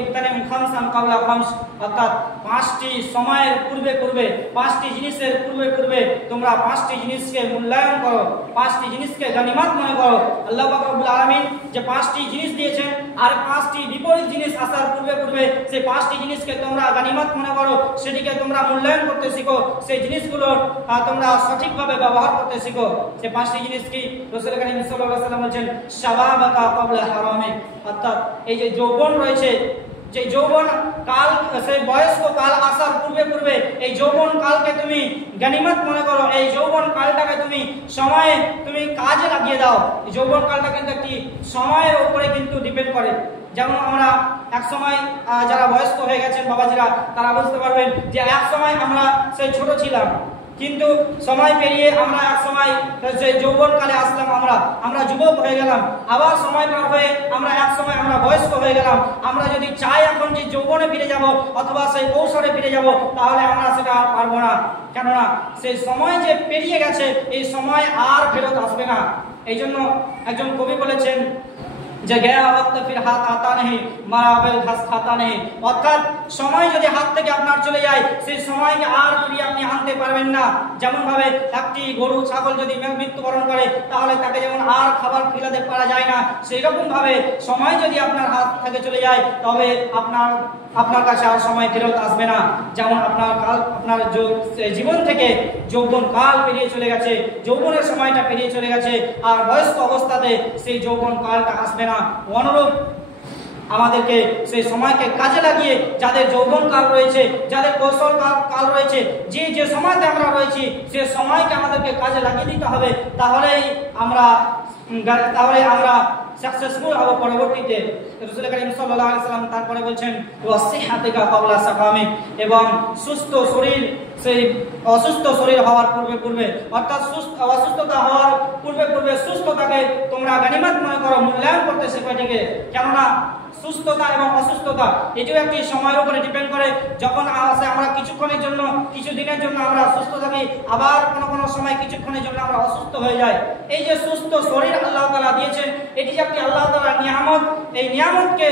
ইকতানিম খামসান ক্বাবলা খামস, অর্থাৎ পাঁচটি সময়ের পূর্বে পূর্বে, পাঁচটি জিনিসের পূর্বে পূর্বে তোমরা পাঁচটি জিনিসকে মূল্যায়ন করো, পাঁচটি জিনিসকে গনিমত মনে করো। আল্লাহ পাক রব্বুল আলামিন যে পাঁচটি জিনিস দিয়েছেন আর পাঁচটি বিপরীত জিনিস আসার পূর্বে পূর্বে সেই পাঁচটি জিনিসকে তোমরা গনিমত মনে করো, সেটিকে তোমরা মূল্যায়ন করতে শিখো, সেই জিনিসগুলো তোমরা সঠিকভাবে ব্যবহার করতে শিখো। সেই পাঁচটি জিনিস কি? রাসূল করিম সাল্লাল্লাহু আলাইহি ওয়াসাল্লাম বলেন শাবাবাকা ক্বাবলা হারামিক, অর্থাৎ এই যে যৌবন রয়েছে, যে যৌবন কাল, সেই বয়স্ক কাল আসার পূর্বে পূর্বে এই যৌবন কালকে তুমি গনিমত মনে করো। এই যৌবন কালটাকে তুমি সময়ে তুমি কাজে লাগিয়ে দাও। এই যৌবন কালটা কিন্তু একটি সময়ের উপরে কিন্তু ডিপেন্ড করে। যেমন আমরা এক সময় যারা বয়স্ক হয়ে গেছেন বাবাজিরা তারা বুঝতে পারবেন যে এক সময় আমরা সেই ছোট ছিলাম, কিন্তু সময় পেরিয়ে আমরা এক সময় যে যৌবনকালে আসলাম, আমরা যুবক হয়ে গেলাম। আবার সময় পার হয়ে আমরা এক সময় আমরা বয়স্ক হয়ে গেলাম। আমরা যদি চাই এখন যে যৌবনে ফিরে যাব অথবা সেই কৌশলে ফিরে যাব, তাহলে আমরা সেটা পারবো না। কেননা সেই সময় যে পেরিয়ে গেছে, এই সময় আর ফেরত আসবে না। এই জন্য একজন কবি বলেছেন যে গয়া ওয়াক্ত ফির হাত আতা নেই, মারা বেল ঘাস খাতা নেই, অর্থাৎ সময় যদি হাত থেকে আপনার চলে যায় সেই সময়কে আর ফিরিয়ে আপনি আনতে পারবেন না। যেমন ভাবে একটি গরু ছাগল যদি মৃত্যুবরণ করে তাহলে তাকে যেমন আর খাবার ফেলাতে পারা যায় না, সেই রকম ভাবে সময় যদি আপনার হাত থেকে চলে যায় তবে আপনার কাছে আর সময় ফেরত আসবে না। যেমন আপনার জীবন থেকে যৌবন কাল পেরিয়ে চলে গেছে, যৌবনের সময়টা পেরিয়ে চলে গেছে, আর বয়স্ক অবস্থাতে সেই যৌবন কালটা আসবে না। অনুরূপ আমাদেরকে সেই সময়কে কাজে লাগিয়ে যাদের যৌবন কাল রয়েছে, যাদের কৌশল কাল রয়েছে, যে সময়তে আমরা রয়েছি সে সময়কে আমাদেরকে কাজে লাগিয়ে দিতে হবে। তাহলেই আমরা সাকসেসফুল হব পরবর্তীতে। রাসূল করিম সাল্লাল্লাহু আলাইহি ওয়াসাল্লাম তারপরে বলছেন ওয়াসিহাতিকা ক্বাবলা সাকামিক, এবং সুস্থ শরীর সেই অসুস্থ শরীর হওয়ার পূর্বে পূর্বে, অর্থাৎ অসুস্থতা হওয়ার পূর্বে পূর্বে সুস্থতাকে তোমরা গনিমত মনে করো, মূল্যায়ন করতে শেখো এটিকে। কেননা সুস্থতা এবং অসুস্থতা এটিও একটি সময়ের উপরে ডিপেন্ড করে। যখন আসে আমরা কিছুক্ষণের জন্য, কিছু দিনের জন্য আমরা সুস্থ থাকি, আবার কোনো সময় কিছুক্ষণের জন্য আমরা অসুস্থ হয়ে যাই। এই যে সুস্থ শরীর আল্লাহ তাআলা দিয়েছেন, এটি একটি আল্লাহ তাআলার নিয়ামত। এই নিয়ামতকে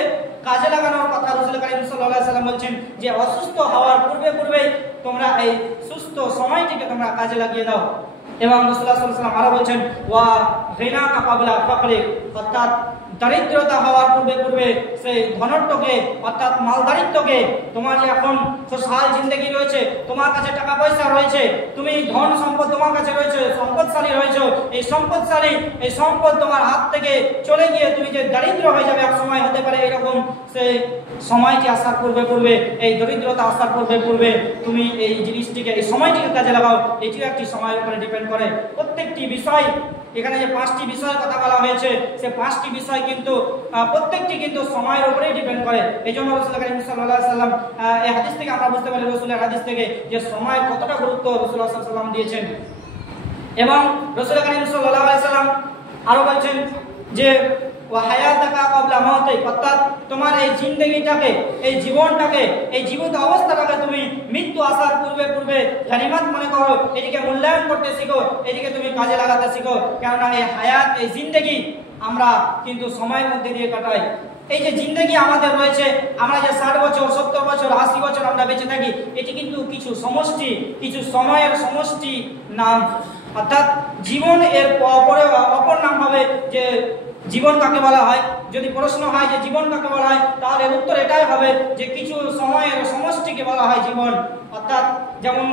কাজে লাগানোর কথা রাসূল করিম সাল্লাল্লাহু আলাইহি ওয়াসাল্লাম বলছেন যে অসুস্থ হওয়ার পূর্বে পূর্বে তোমরা এই সুস্থ সময়টিকে তোমরা কাজে লাগিয়ে দাও। এবং রাসূলুল্লাহ সাল্লাল্লাহু আলাইহি ওয়াসাল্লাম আরো বলছেন ওয়া গিনাকা ক্বাবলা ফাকরিক, অর্থাৎ দারিদ্রতা হওয়ার পূর্বে পূর্বে সেই ধনত্বকে অর্থাৎ মালদারিত্বকে, তোমার যে এখন খুশহাল জিন্দেগি রয়েছে, তোমার কাছে টাকা পয়সা রয়েছে, তুমি ধন সম্পদ তোমার কাছে রয়েছে, সম্পদশালী রয়েছে, এই সম্পদ তোমার হাত থেকে চলে গিয়ে তুমি যে দারিদ্র হয়ে যাবে এক সময়, হতে পারে এরকম সেই সময়টি আসার পূর্বে পূর্বে, এই দরিদ্রতা আসার পূর্বে পূর্বে তুমি এই জিনিসটিকে, এই সময়টিকে কাজে লাগাও। এটিও একটি সময়ের উপরে ডিপেন্ড করে। প্রত্যেকটি বিষয় এখানে যে 5টি বিষয়ের কথা বলা হয়েছে সে 5টি বিষয় কিন্তু প্রত্যেকটি কিন্তু সময়ের উপরেই ডিপেন্ড করে। এই জন্য রাসূল কারীম সাল্লাল্লাহু আলাইহি সাল্লাম এই হাদিস থেকে আমরা বুঝতে পারি, রাসূলের হাদিস থেকে, যে সময়ের কতটা গুরুত্ব রাসূলুল্লাহ সাল্লাল্লাহু আলাইহি সাল্লাম দিয়েছেন। এবং রাসূল কারীম সাল্লাল্লাহু আলাইহি সাল্লাম আরো বলছেন যে ওয়া হায়াতাকা ক্বাবলা মাউতিক, অর্থাৎ তোমার এই জিন্দেগিটাকে, এই জীবনটাকে, এই জীবিত অবস্থাটাকে তুমি মৃত্যু আসার পূর্বে পূর্বে গনিমত মনে করো, এদিকে মূল্যায়ন করতে শিখো, এদিকে তুমি কাজে লাগাতে শিখো। কেননা এই হায়াত, এই জিন্দেগি আমরা কিন্তু সময়ের মধ্যে দিয়ে কাটাই। এই যে জিন্দেগি আমাদের রয়েছে, আমরা যে 60 বছর, 70 বছর, 80 বছর আমরা বেঁচে থাকি, এটি কিন্তু কিছু সমষ্টি, কিছু সময়ের সমষ্টি নাম। অর্থাৎ জীবন এর অপর নাম হবে যে জীবন কাকে বলা হয়। যদি প্রশ্ন হয় যে জীবন কাকে বলা হয়, তাহলে এর উত্তর এটাই হবে যে কিছু সময়ের সমষ্টিকে বলা হয় জীবন। অর্থাৎ যেমন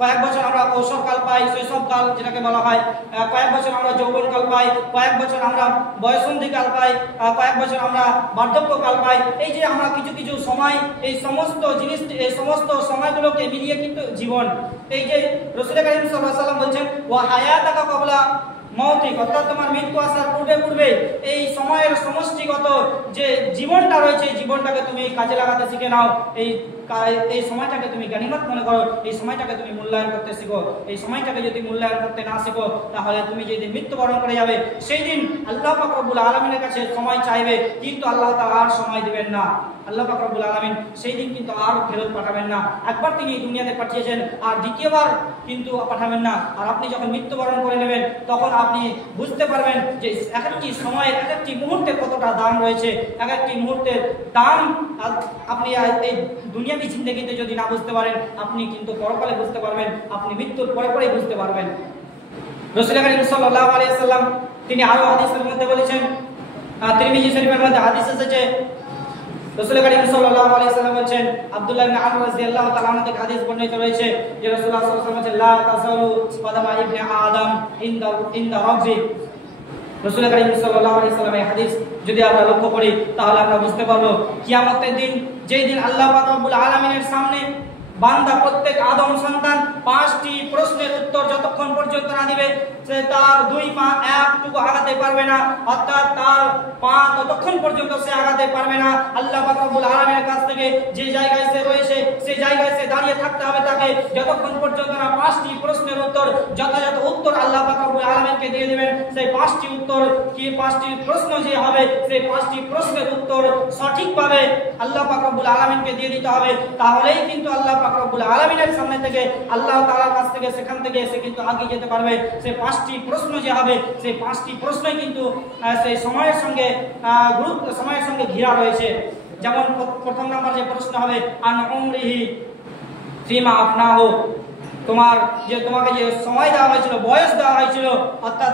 কয়েক বছর আমরা কৈশোরকাল পাই, শৈশবকাল যেটাকে বলা হয়, কয়েক বছর আমরা যৌবনকাল পাই, কয়েক বছর আমরা বয়সন্ধিকাল পাই, কয়েক বছর আমরা বার্ধক্যকাল পাই। এই যে আমরা কিছু কিছু সময়, এই সমস্ত জিনিস, এই সমস্ত সময়গুলোকে মিলিয়ে কিন্তু জীবন। এই যে রাসূল কারীম সাল্লাল্লাহু আলাইহি ওয়াসাল্লাম বলছেন ওয়া হায়াতাকা ক্বাবলা মাউতিক, অর্থাৎ তোমার মৃত্যু আসার পূর্বে পূর্বে এই সময়ের সমষ্টিগত যে জীবনটা রয়েছে, এই জীবনটাকে তুমি কাজে লাগাতে শিখে নাও। এই সময়টাকে তুমি গনিমত মনে করো, এই সময়টাকে তুমি মূল্যায়ন করতে শিখো। এই সময়টাকে যদি মূল্যায়ন করতে না শিখো, তাহলে তুমি যেদিন মৃত্যুবরণ করে যাবে, সেই দিন আল্লাহ পাক রব্বুল আলামিনের কাছে সময় চাইবে, কিন্তু আল্লাহ তাআলা আর সময় দিবেন না। আল্লাহ পাক রব্বুল আলামিন সেই দিন কিন্তু আর ফেরত পাঠাবেন না। একবার তিনি দুনিয়াতে পাঠিয়েছেন, আর দ্বিতীয়বার কিন্তু পাঠাবেন না। আর আপনি যখন মৃত্যুবরণ করে নেবেন, তখন আপনি বুঝতে পারবেন যে এক একটি সময়ের, এক একটি মুহূর্তের কতটা দাম রয়েছে। এক একটি মুহূর্তের দাম আপনি এই দুনিয়াবী জিন্দেগিতে যদি না বুঝতে পারেন, আপনি কিন্তু পরকালে বুঝতে পারবেন, আপনি মৃত্যুর পরে পরেই বুঝতে পারবেন। রাসূল কারীম সাল্লাল্লাহু আলাইহি ওয়াসাল্লাম তিনি আরো হাদিসের মধ্যে বলেছেন, তিরমিজি শরীফের মধ্যে হাদিস এসেছে, রাসূল কারীম সাল্লাল্লাহু আলাইহি ওয়াসাল্লাম বলেন, আব্দুল্লাহ ইবনে আমর রাদিয়াল্লাহু তাআলা আনহু থেকে হাদিস বর্ণিত রয়েছে যে রাসূলুল্লাহ সাল্লাল্লাহু আলাইহি ওয়াসাল্লাম বলেন, লা তাসালু কদামা ইবনে আদম ইনদা রাব্বি। রাসূল কারীম সাল্লাল্লাহু আলাইহি ওয়াসাল্লাম এই হাদিস যদি আমরা লক্ষ্য করি, তাহলে আমরা বুঝতে পারবো কিয়ামতের দিন, যেই দিন আল্লাহ পাক রব্বুল আলামিনের সামনে বান্দা, প্রত্যেক আদম সন্তান 5টি প্রশ্নের উত্তর যতক্ষণ পর্যন্ত না দিবে, সে তার 2 পা একটুকু আগাতে পারবে না। অর্থাৎ তার পা ততক্ষণ পর্যন্ত সে আগাতে পারবে না। আল্লাহ পাক রব্বুল আলামিনের কাছ থেকে যে জায়গায় সে রয়েছে, সেই জায়গায় সে দাঁড়িয়ে থাকতে হবে তাকে, যতক্ষণ পর্যন্ত না 5টি প্রশ্নের উত্তর, যথাযথ উত্তর আল্লাহ পাক রব্বুল আলামিনকে দিয়ে দিবেন। সেই 5টি উত্তর কি, 5টি প্রশ্ন যে হবে, সেই 5টি প্রশ্নের উত্তর সঠিকভাবে আল্লাহ পাক রব্বুল আলামিনকে দিয়ে দিতে হবে। তাহলেই কিন্তু আল্লাহ পাক রব্বুল আলামিনের সামনে থেকে, আল্লাহ তাআলার কাছ থেকে, সেখান থেকে সে কিন্তু আগে যেতে পারবে। সেই 5টি প্রশ্ন যে হবে, সেই 5টি প্রশ্নই কিন্তু সেই সময়ের সঙ্গে সময়ের সঙ্গে ঘিরা রয়েছে। যেমন প্রথম নাম্বার যে প্রশ্ন হবে, আন উমরিহি ফিমা আফনাহু, তোমাকে যে সময় দেওয়া হয়েছিল, বয়স দেওয়া হয়েছিল, অর্থাৎ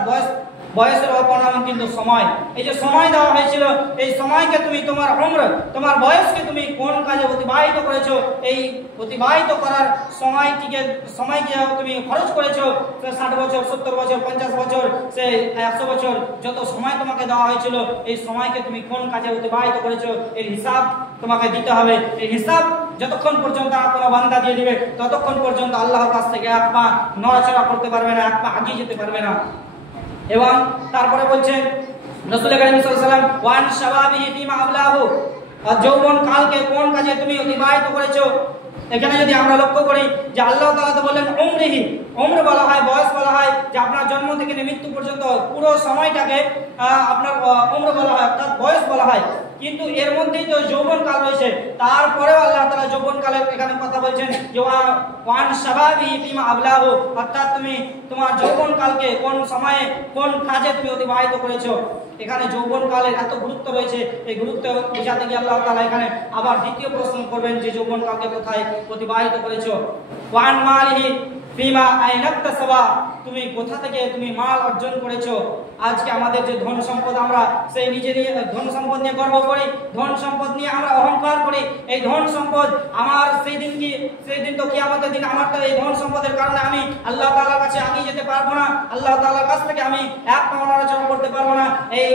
বয়সের অপর নাম কিন্তু সময়। এই যে সময় দেওয়া হয়েছিল, এই সময়কে তুমি, তোমার উমর, তোমার বয়সকে তুমি কোন কাজে অতিবাহিত করেছো, এই অতিবাহিত করার সময়কে তুমি খরচ করেছো। 60 বছর, 70 বছর, 50 বছর, সে 100 বছর, যত সময় তোমাকে দেওয়া হয়েছিল, এই সময়কে তুমি কোন কাজে অতিবাহিত করেছো, এর হিসাব তোমাকে দিতে হবে। এই হিসাব যতক্ষণ পর্যন্ত কোনো বান্দা দিয়ে দিবে, ততক্ষণ পর্যন্ত আল্লাহর কাছ থেকে এক পা নড়াচড়া করতে পারবে না, এক পা এগিয়ে যেতে পারবে না। এবং তারপরে বলছেন রাসূল কারীম সাল্লাল্লাহু আলাইহি ওয়াসাল্লাম, ওয়ান শাবাবিহি ফিমা আবলাহু, যৌবন কালকে কোন কাজে তুমি অতিবাহিত করেছো। এখানে যদি আমরা লক্ষ্য করি যে আল্লাহ তাআলা তো বলেন উমরিহি, উমর বলা হয়, বয়স বলা হয়, যে আপনার জন্ম থেকে মৃত্যু পর্যন্ত পুরো সময়টাকে আপনার উমর বলা হয়, অর্থাৎ বয়স বলা হয়। কিন্তু এর মধ্যেই তো যৌবন কাল রয়েছে। তারপরেও আল্লাহ তাআলা যৌবন কালের এখানে কথা বলছেন যে ওয়ান শাবাবি ফিমা আবলাহু, অর্থাৎ তুমি তোমার যৌবন কালকে কোন সময়ে, কোন কাজে তুমি অতিবাহিত করেছো। এখানে যৌবন কালের এত গুরুত্ব রয়েছে। এই গুরুত্ব বোঝাতে গিয়ে আল্লাহ তাআলা এখানে আবার দ্বিতীয় প্রশ্ন করবেন যে যৌবন কালকে কোথায় অতিবাহিত করেছো। ওয়ান মালিহি ফিমা আইনাকতাসাবা, তুমি কোথা থেকে তুমি মাল অর্জন করেছো। আজকে আমাদের যে ধন সম্পদ, আমরা সেই নিজে নিয়ে ধন সম্পদ নিয়ে গর্ব করি, ধন সম্পদ নিয়ে আমরা অহংকার করি। এই ধন সম্পদ আমার সেই দিন তো কিয়ামতের দিন আমার তো এই ধন সম্পদের কারণে আমি আল্লাহ তাআলার কাছে এগিয়ে যেতে পারবো না, আল্লাহ তাআলার কাছ থেকে আমি এক পা নড়াচড়া করতে পারবো না। এই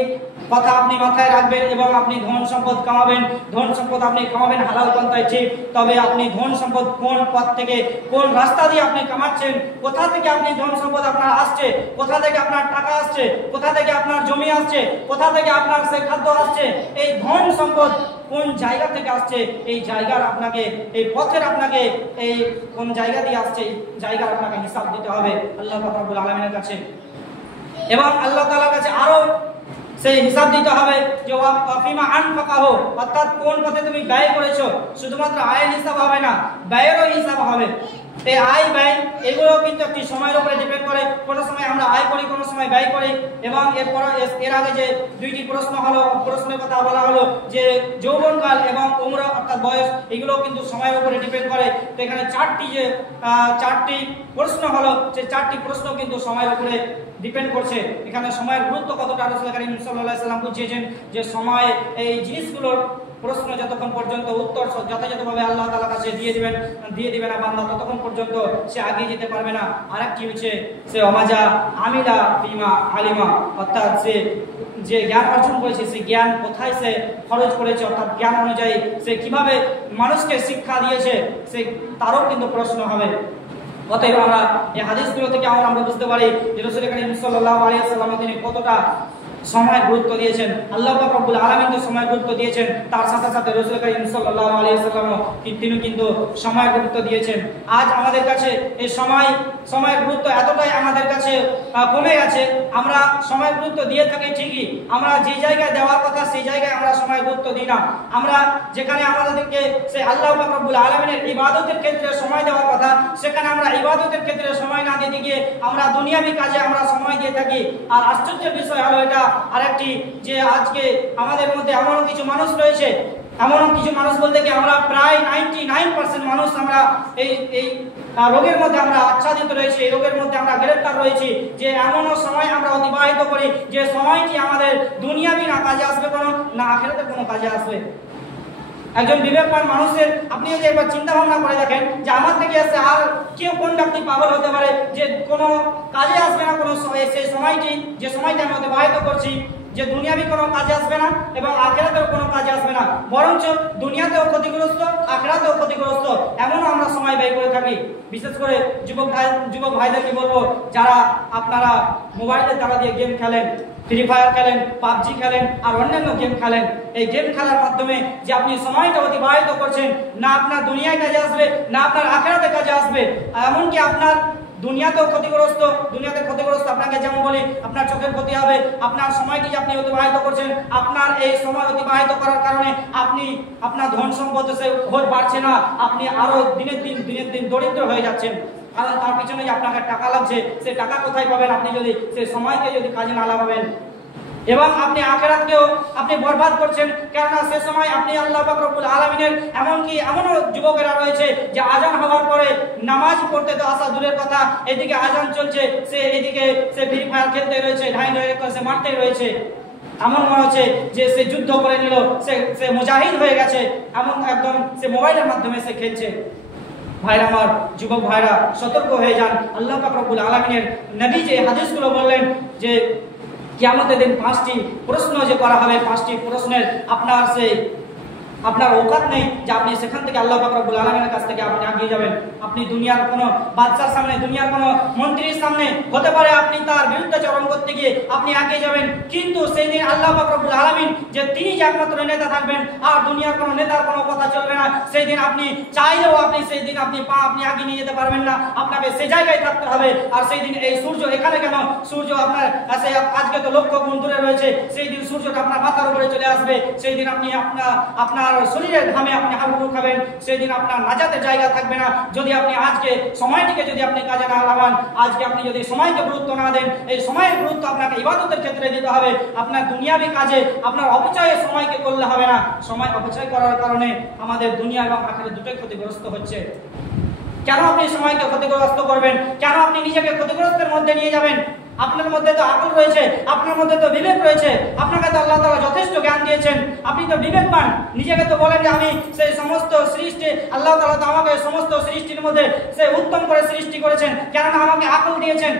কথা আপনি মাথায় রাখবেন এবং আপনি ধন সম্পদ কামাবেন। ধন সম্পদ আপনি কামাবেন হালাল পন্থায়, ঠিক, তবে আপনি ধন সম্পদ কোন পথ থেকে, কোন রাস্তা দিয়ে আপনি কামাচ্ছেন খাচ্ছেন, কোথা থেকে আপনি ধন সম্পদ আপনার আসছে, কোথা থেকে আপনার টাকা আসছে, কোথা থেকে আপনার জমি আসছে, কোথা থেকে আপনার সে খাদ্য আসছে, এই ধন সম্পদ কোন জায়গা থেকে আসছে, এই জায়গার আপনাকে, এই পথের আপনাকে, এই কোন জায়গা দিয়ে আসছে, এই জায়গার আপনাকে হিসাব দিতে হবে আল্লাহ পাক রব্বুল আলামিনের কাছে। এবং আল্লাহ তাআলার কাছে আরো সেই হিসাব দিতে হবে যে ওয়াফিমা আনফাকাহু, অর্থাৎ কোন পথে তুমি ব্যয় করেছো। শুধুমাত্র আয়ের হিসাব হবে না, ব্যয়েরও হিসাব হবে। এই আয় ব্যয় এগুলো কিন্তু একটি সময়ের উপরে ডিপেন্ড করে। কোনো সময় আমরা আয় করি, কোনো সময় ব্যয় করি। এবং এর আগে যে দুইটি প্রশ্ন হলো, প্রশ্নের কথা বলা হলো যে যৌবনকাল এবং উমর অর্থাৎ বয়স, এগুলো কিন্তু সময়ের উপরে ডিপেন্ড করে। তো এখানে চারটি প্রশ্ন হলো, যে চারটি প্রশ্ন কিন্তু সময়ের উপরে ডিপেন্ড করছে। এখানে সময়ের গুরুত্ব কতটা রাসূল করিম সাল্লাল্লাহু আলাইহি ওয়াসাল্লাম বুঝিয়েছেন যে সময় এই জিনিসগুলোর প্রশ্ন যতক্ষণ পর্যন্ত উত্তর যথাযথভাবে আল্লাহ তাআলার কাছে দিয়ে দিবে না বান্দা, ততক্ষণ পর্যন্ত সে এগিয়ে যেতে পারবে না। আরেকটি হচ্ছে সে অমাজা আমিলা ফিমা আলিমা, অর্থাৎ সে যে জ্ঞান অর্জন করেছে সেই জ্ঞান কোথায় সে খরচ করেছে, অর্থাৎ জ্ঞান অনুযায়ী সে কিভাবে মানুষকে শিক্ষা দিয়েছে, সে তারও কিন্তু প্রশ্ন হবে। অতএব আমরা এই হাদিসগুলো থেকে আমরা বুঝতে পারি যে রাসূল করিম সাল্লাল্লাহু আলাইহি ওয়াসাল্লাম তিনি কতটা সময় গুরুত্ব দিয়েছেন। আল্লাহ পাক রব্বুল আলামিন তো সময় গুরুত্ব দিয়েছেন, তার সাথে সাথে রাসূল করিম সাল্লাল্লাহু আলাইহি ওয়াসাল্লাম তিনি কিন্তু সময় গুরুত্ব দিয়েছেন। আজ আমাদের কাছে এই সময়ের গুরুত্ব এতটাই আমাদের কাছে কমে গেছে, আমরা সময় গুরুত্ব দিয়ে থাকি ঠিকই, আমরা যে জায়গায় দেওয়ার কথা সেই জায়গায় আমরা সময় গুরুত্ব দিই না। আমরা যেখানে আমাদেরকে সেই আল্লাহ পাক রব্বুল আলামিনের ইবাদতের ক্ষেত্রে সময় দেওয়ার কথা, সেখানে আমরা ইবাদতের ক্ষেত্রে সময় না দিতে গিয়ে আমরা দুনিয়াবি কাজে আমরা সময় দিয়ে থাকি। আর আশ্চর্যের বিষয় হলো এটা আরেকটি, যে আজকে আমাদের মধ্যে এমন কিছু মানুষ রয়েছে, এমন কিছু মানুষ বলতে কি আমরা প্রায় 99% মানুষ আমরা এই রোগের মধ্যে আমরা আচ্ছাদিত রয়েছি, এই রোগের মধ্যে আমরা গ্রেফতার রয়েছি, যে এমনও সময় আমরা অতিবাহিত করি যে সময়টি আমাদের দুনিয়াবি না কাজে আসবে কোনো, না আখিরাতের কোনো কাজে আসবে। একজন বিবেকবান মানুষের আপনি যদি একবার চিন্তা ভাবনা করে দেখেন যে আমার থেকে এসে আর কেউ কোন ব্যক্তি পাগল হতে পারে যে কোনো কাজে আসবে না, কোনো সেই সময়টি যে সময়টা আমি অতিবাহিত করছি, যে দুনিয়াবি কোনো কাজে আসবে না এবং আখিরাতেও কোনো কাজে আসবে না, বরঞ্চ দুনিয়াতেও ক্ষতিগ্রস্ত, আখিরাতেও ক্ষতিগ্রস্ত, এমনও আমরা সময় ব্যয় করে থাকি। বিশেষ করে যুবক ভাইদেরকে বলবো, যারা আপনারা মোবাইলের তালা দিয়ে গেম খেলেন, ফ্রি ফায়ার খেলেন, পাবজি খেলেন আর অন্যান্য গেম খেলেন, এই গেম খেলার মাধ্যমে যে আপনি সময়টা অতিবাহিত করছেন, না আপনার দুনিয়ায় কাজে আসবে, না আপনার আখিরাতে কাজে আসবে, এমনকি আপনার দুনিয়াতেও ক্ষতিগ্রস্ত। আপনাকে যেমন বলি, আপনার চোখের ক্ষতি হবে, আপনার সময়টি যে আপনি অতিবাহিত করছেন, আপনার এই সময় অতিবাহিত করার কারণে আপনি আপনার ধন সম্পদ সে বাড়ছে না, আপনি আরো দিনের দিন দরিদ্র হয়ে যাচ্ছেন। কারণ তার পিছনে যে আপনাকে টাকা লাগছে, সে টাকা কোথায় পাবেন আপনি যদি সেই সময়কে যদি কাজে না লাগাবেন। এবং আপনি আখিরাতকেও আপনি বরবাদ করছেন, কেননা সে সময় আপনি আল্লাহ পাক রব্বুল আলামিনের এমনও যুবকেরা রয়েছে যে আজান হওয়ার পরে নামাজ পড়তে তো আসা দূরের কথা, এদিকে আজান চলছে, এদিকে সে ফ্রি ফায়ার খেলতে রয়েছে, সে মারতেই রয়েছে। এমন মনে হচ্ছে যে সে যুদ্ধ করে নিল, সে মুজাহিদ হয়ে গেছে, এমন একদম সে মোবাইলের মাধ্যমে সে খেলছে। ভাইরা আমার, যুবক ভাইরা, সতর্ক হয়ে যান। আল্লাহ পাক রব্বুল আলামিনের নবী যে হাদিসগুলো বললেন যে কিয়ামতের দিন 5টি প্রশ্ন যে করা হবে, 5টি প্রশ্নের আপনার औकात নেই যে আপনি সেখান থেকে আল্লাহ পাক রব্বুল আলামিনের কাছ থেকে আপনি এগিয়ে যাবেন। আপনি দুনিয়ার কোনো বাদশার সামনে, দুনিয়ার কোনো মন্ত্রীর সামনে হতে পারে আপনি তার বিরুদ্ধাচরণ করতে গিয়ে আপনি এগিয়ে যাবেন, কিন্তু সেই দিন আল্লাহ পাক রব্বুল আলামিন যে তিনি যে একমাত্র নেতা থাকবেন আর দুনিয়ার কোনো নেতার কোনো কথা চলবে না, সেই দিন আপনি চাইলেও আপনি সেই দিন আপনি এগিয়ে নিয়ে যেতে পারবেন না, আপনাকে সেই জায়গায় থাকতে হবে। আর সেই দিন এই সূর্য এখানে কেন, সূর্য আপনার আজকে তো লক্ষ গুণ দূরে রয়েছে, সেই দিন সূর্যটা আপনার মাথার উপরে চলে আসবে, সেই দিন আপনি আপনার শরীরের ঘামে আপনি হাবুডুবু খাবেন, সেই দিন আপনার নাজাতের জায়গা থাকবে না। যদি আপনি আজকে সময়টিকে যদি আপনি কাজে না লাগান, আজকে আপনি যদি সময়কে গুরুত্ব না দেন, এই সময়ের গুরুত্ব আপনাকে ইবাদতের ক্ষেত্রে দিতে হবে। আপনার দুনিয়াবি কাজে আপনার অপচয়ে সময়কে করলে হবে না। সময় অপচয় করার কারণে আমাদের দুনিয়া এবং আখিরাত দুটোই ক্ষতিগ্রস্ত হচ্ছে। কেন আপনি সময়কে ক্ষতিগ্রস্ত করবেন? কেন আপনি নিজেকে ক্ষতিগ্রস্তের মধ্যে নিয়ে যাবেন? আপনার মধ্যে তো আকল রয়েছে, আপনার মধ্যে তো বিবেক রয়েছে, আপনাকে তো আল্লাহ তাআলা যথেষ্ট জ্ঞান দিয়েছেন, আপনি তো বিবেকবান। নিজেকে তো বলেন যে আমি সেই সমস্ত সৃষ্টি, আল্লাহ তাআলা তো আমাকে সমস্ত সৃষ্টির মধ্যে সে উত্তম করে সৃষ্টি করেছেন, কেননা আমাকে আকল দিয়েছেন।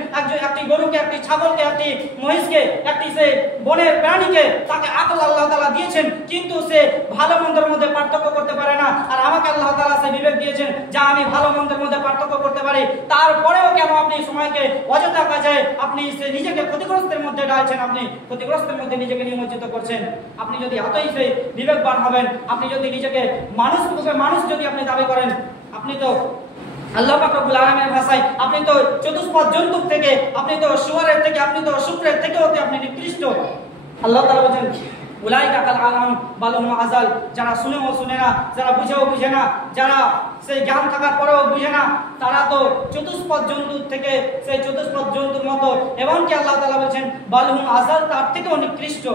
একটি গরুকে, একটি ছাগলকে, একটি মহিষকে, একটি সে বনের প্রাণীকে, তাকে আকল আল্লাহ তাআলা দিয়েছেন, কিন্তু সে ভালো মন্দের মধ্যে পার্থক্য করতে পারে না। আর আমাকে আল্লাহ তাআলা সে বিবেক দিয়েছেন যা আমি ভালো মন্দের মধ্যে পার্থক্য করতে পারি। তারপরেও কেন আপনি সময়কে অযথা কাজে আপনি সে নিজেকে ক্ষতিগ্রস্তের মধ্যে ডালছেন, আপনি ক্ষতিগ্রস্তের মধ্যে নিজেকে নিমজ্জিত করছেন। আপনি যদি এতই সেই বিবেকবান হবেন, আপনি যদি নিজেকে মানুষ যদি আপনি দাবি করেন, আপনি তো আল্লাহ পাক রব্বুল আলামিনের ভাষায় আপনি তো চতুষ্পদ জন্তু থেকে, আপনি তো শুয়োরের থেকে, আপনি তো শুকরের থেকেও আপনি নিকৃষ্ট। আল্লাহ তাআলা বলেন উলাইকা কাল আনআম বাল হুম আযাল, যারা শুনেও শুনে না, যারা বুঝেও বুঝে না, যারা সেই জ্ঞান থাকার পরেও বুঝে না, তারা তো চতুষ্পদ জন্তুর থেকে, সেই চতুষ্পদ জন্তুর মতো। এবং কি আল্লাহ তাআলা বলেন বাল হুম আযাল, তার থেকেও নিকৃষ্ট।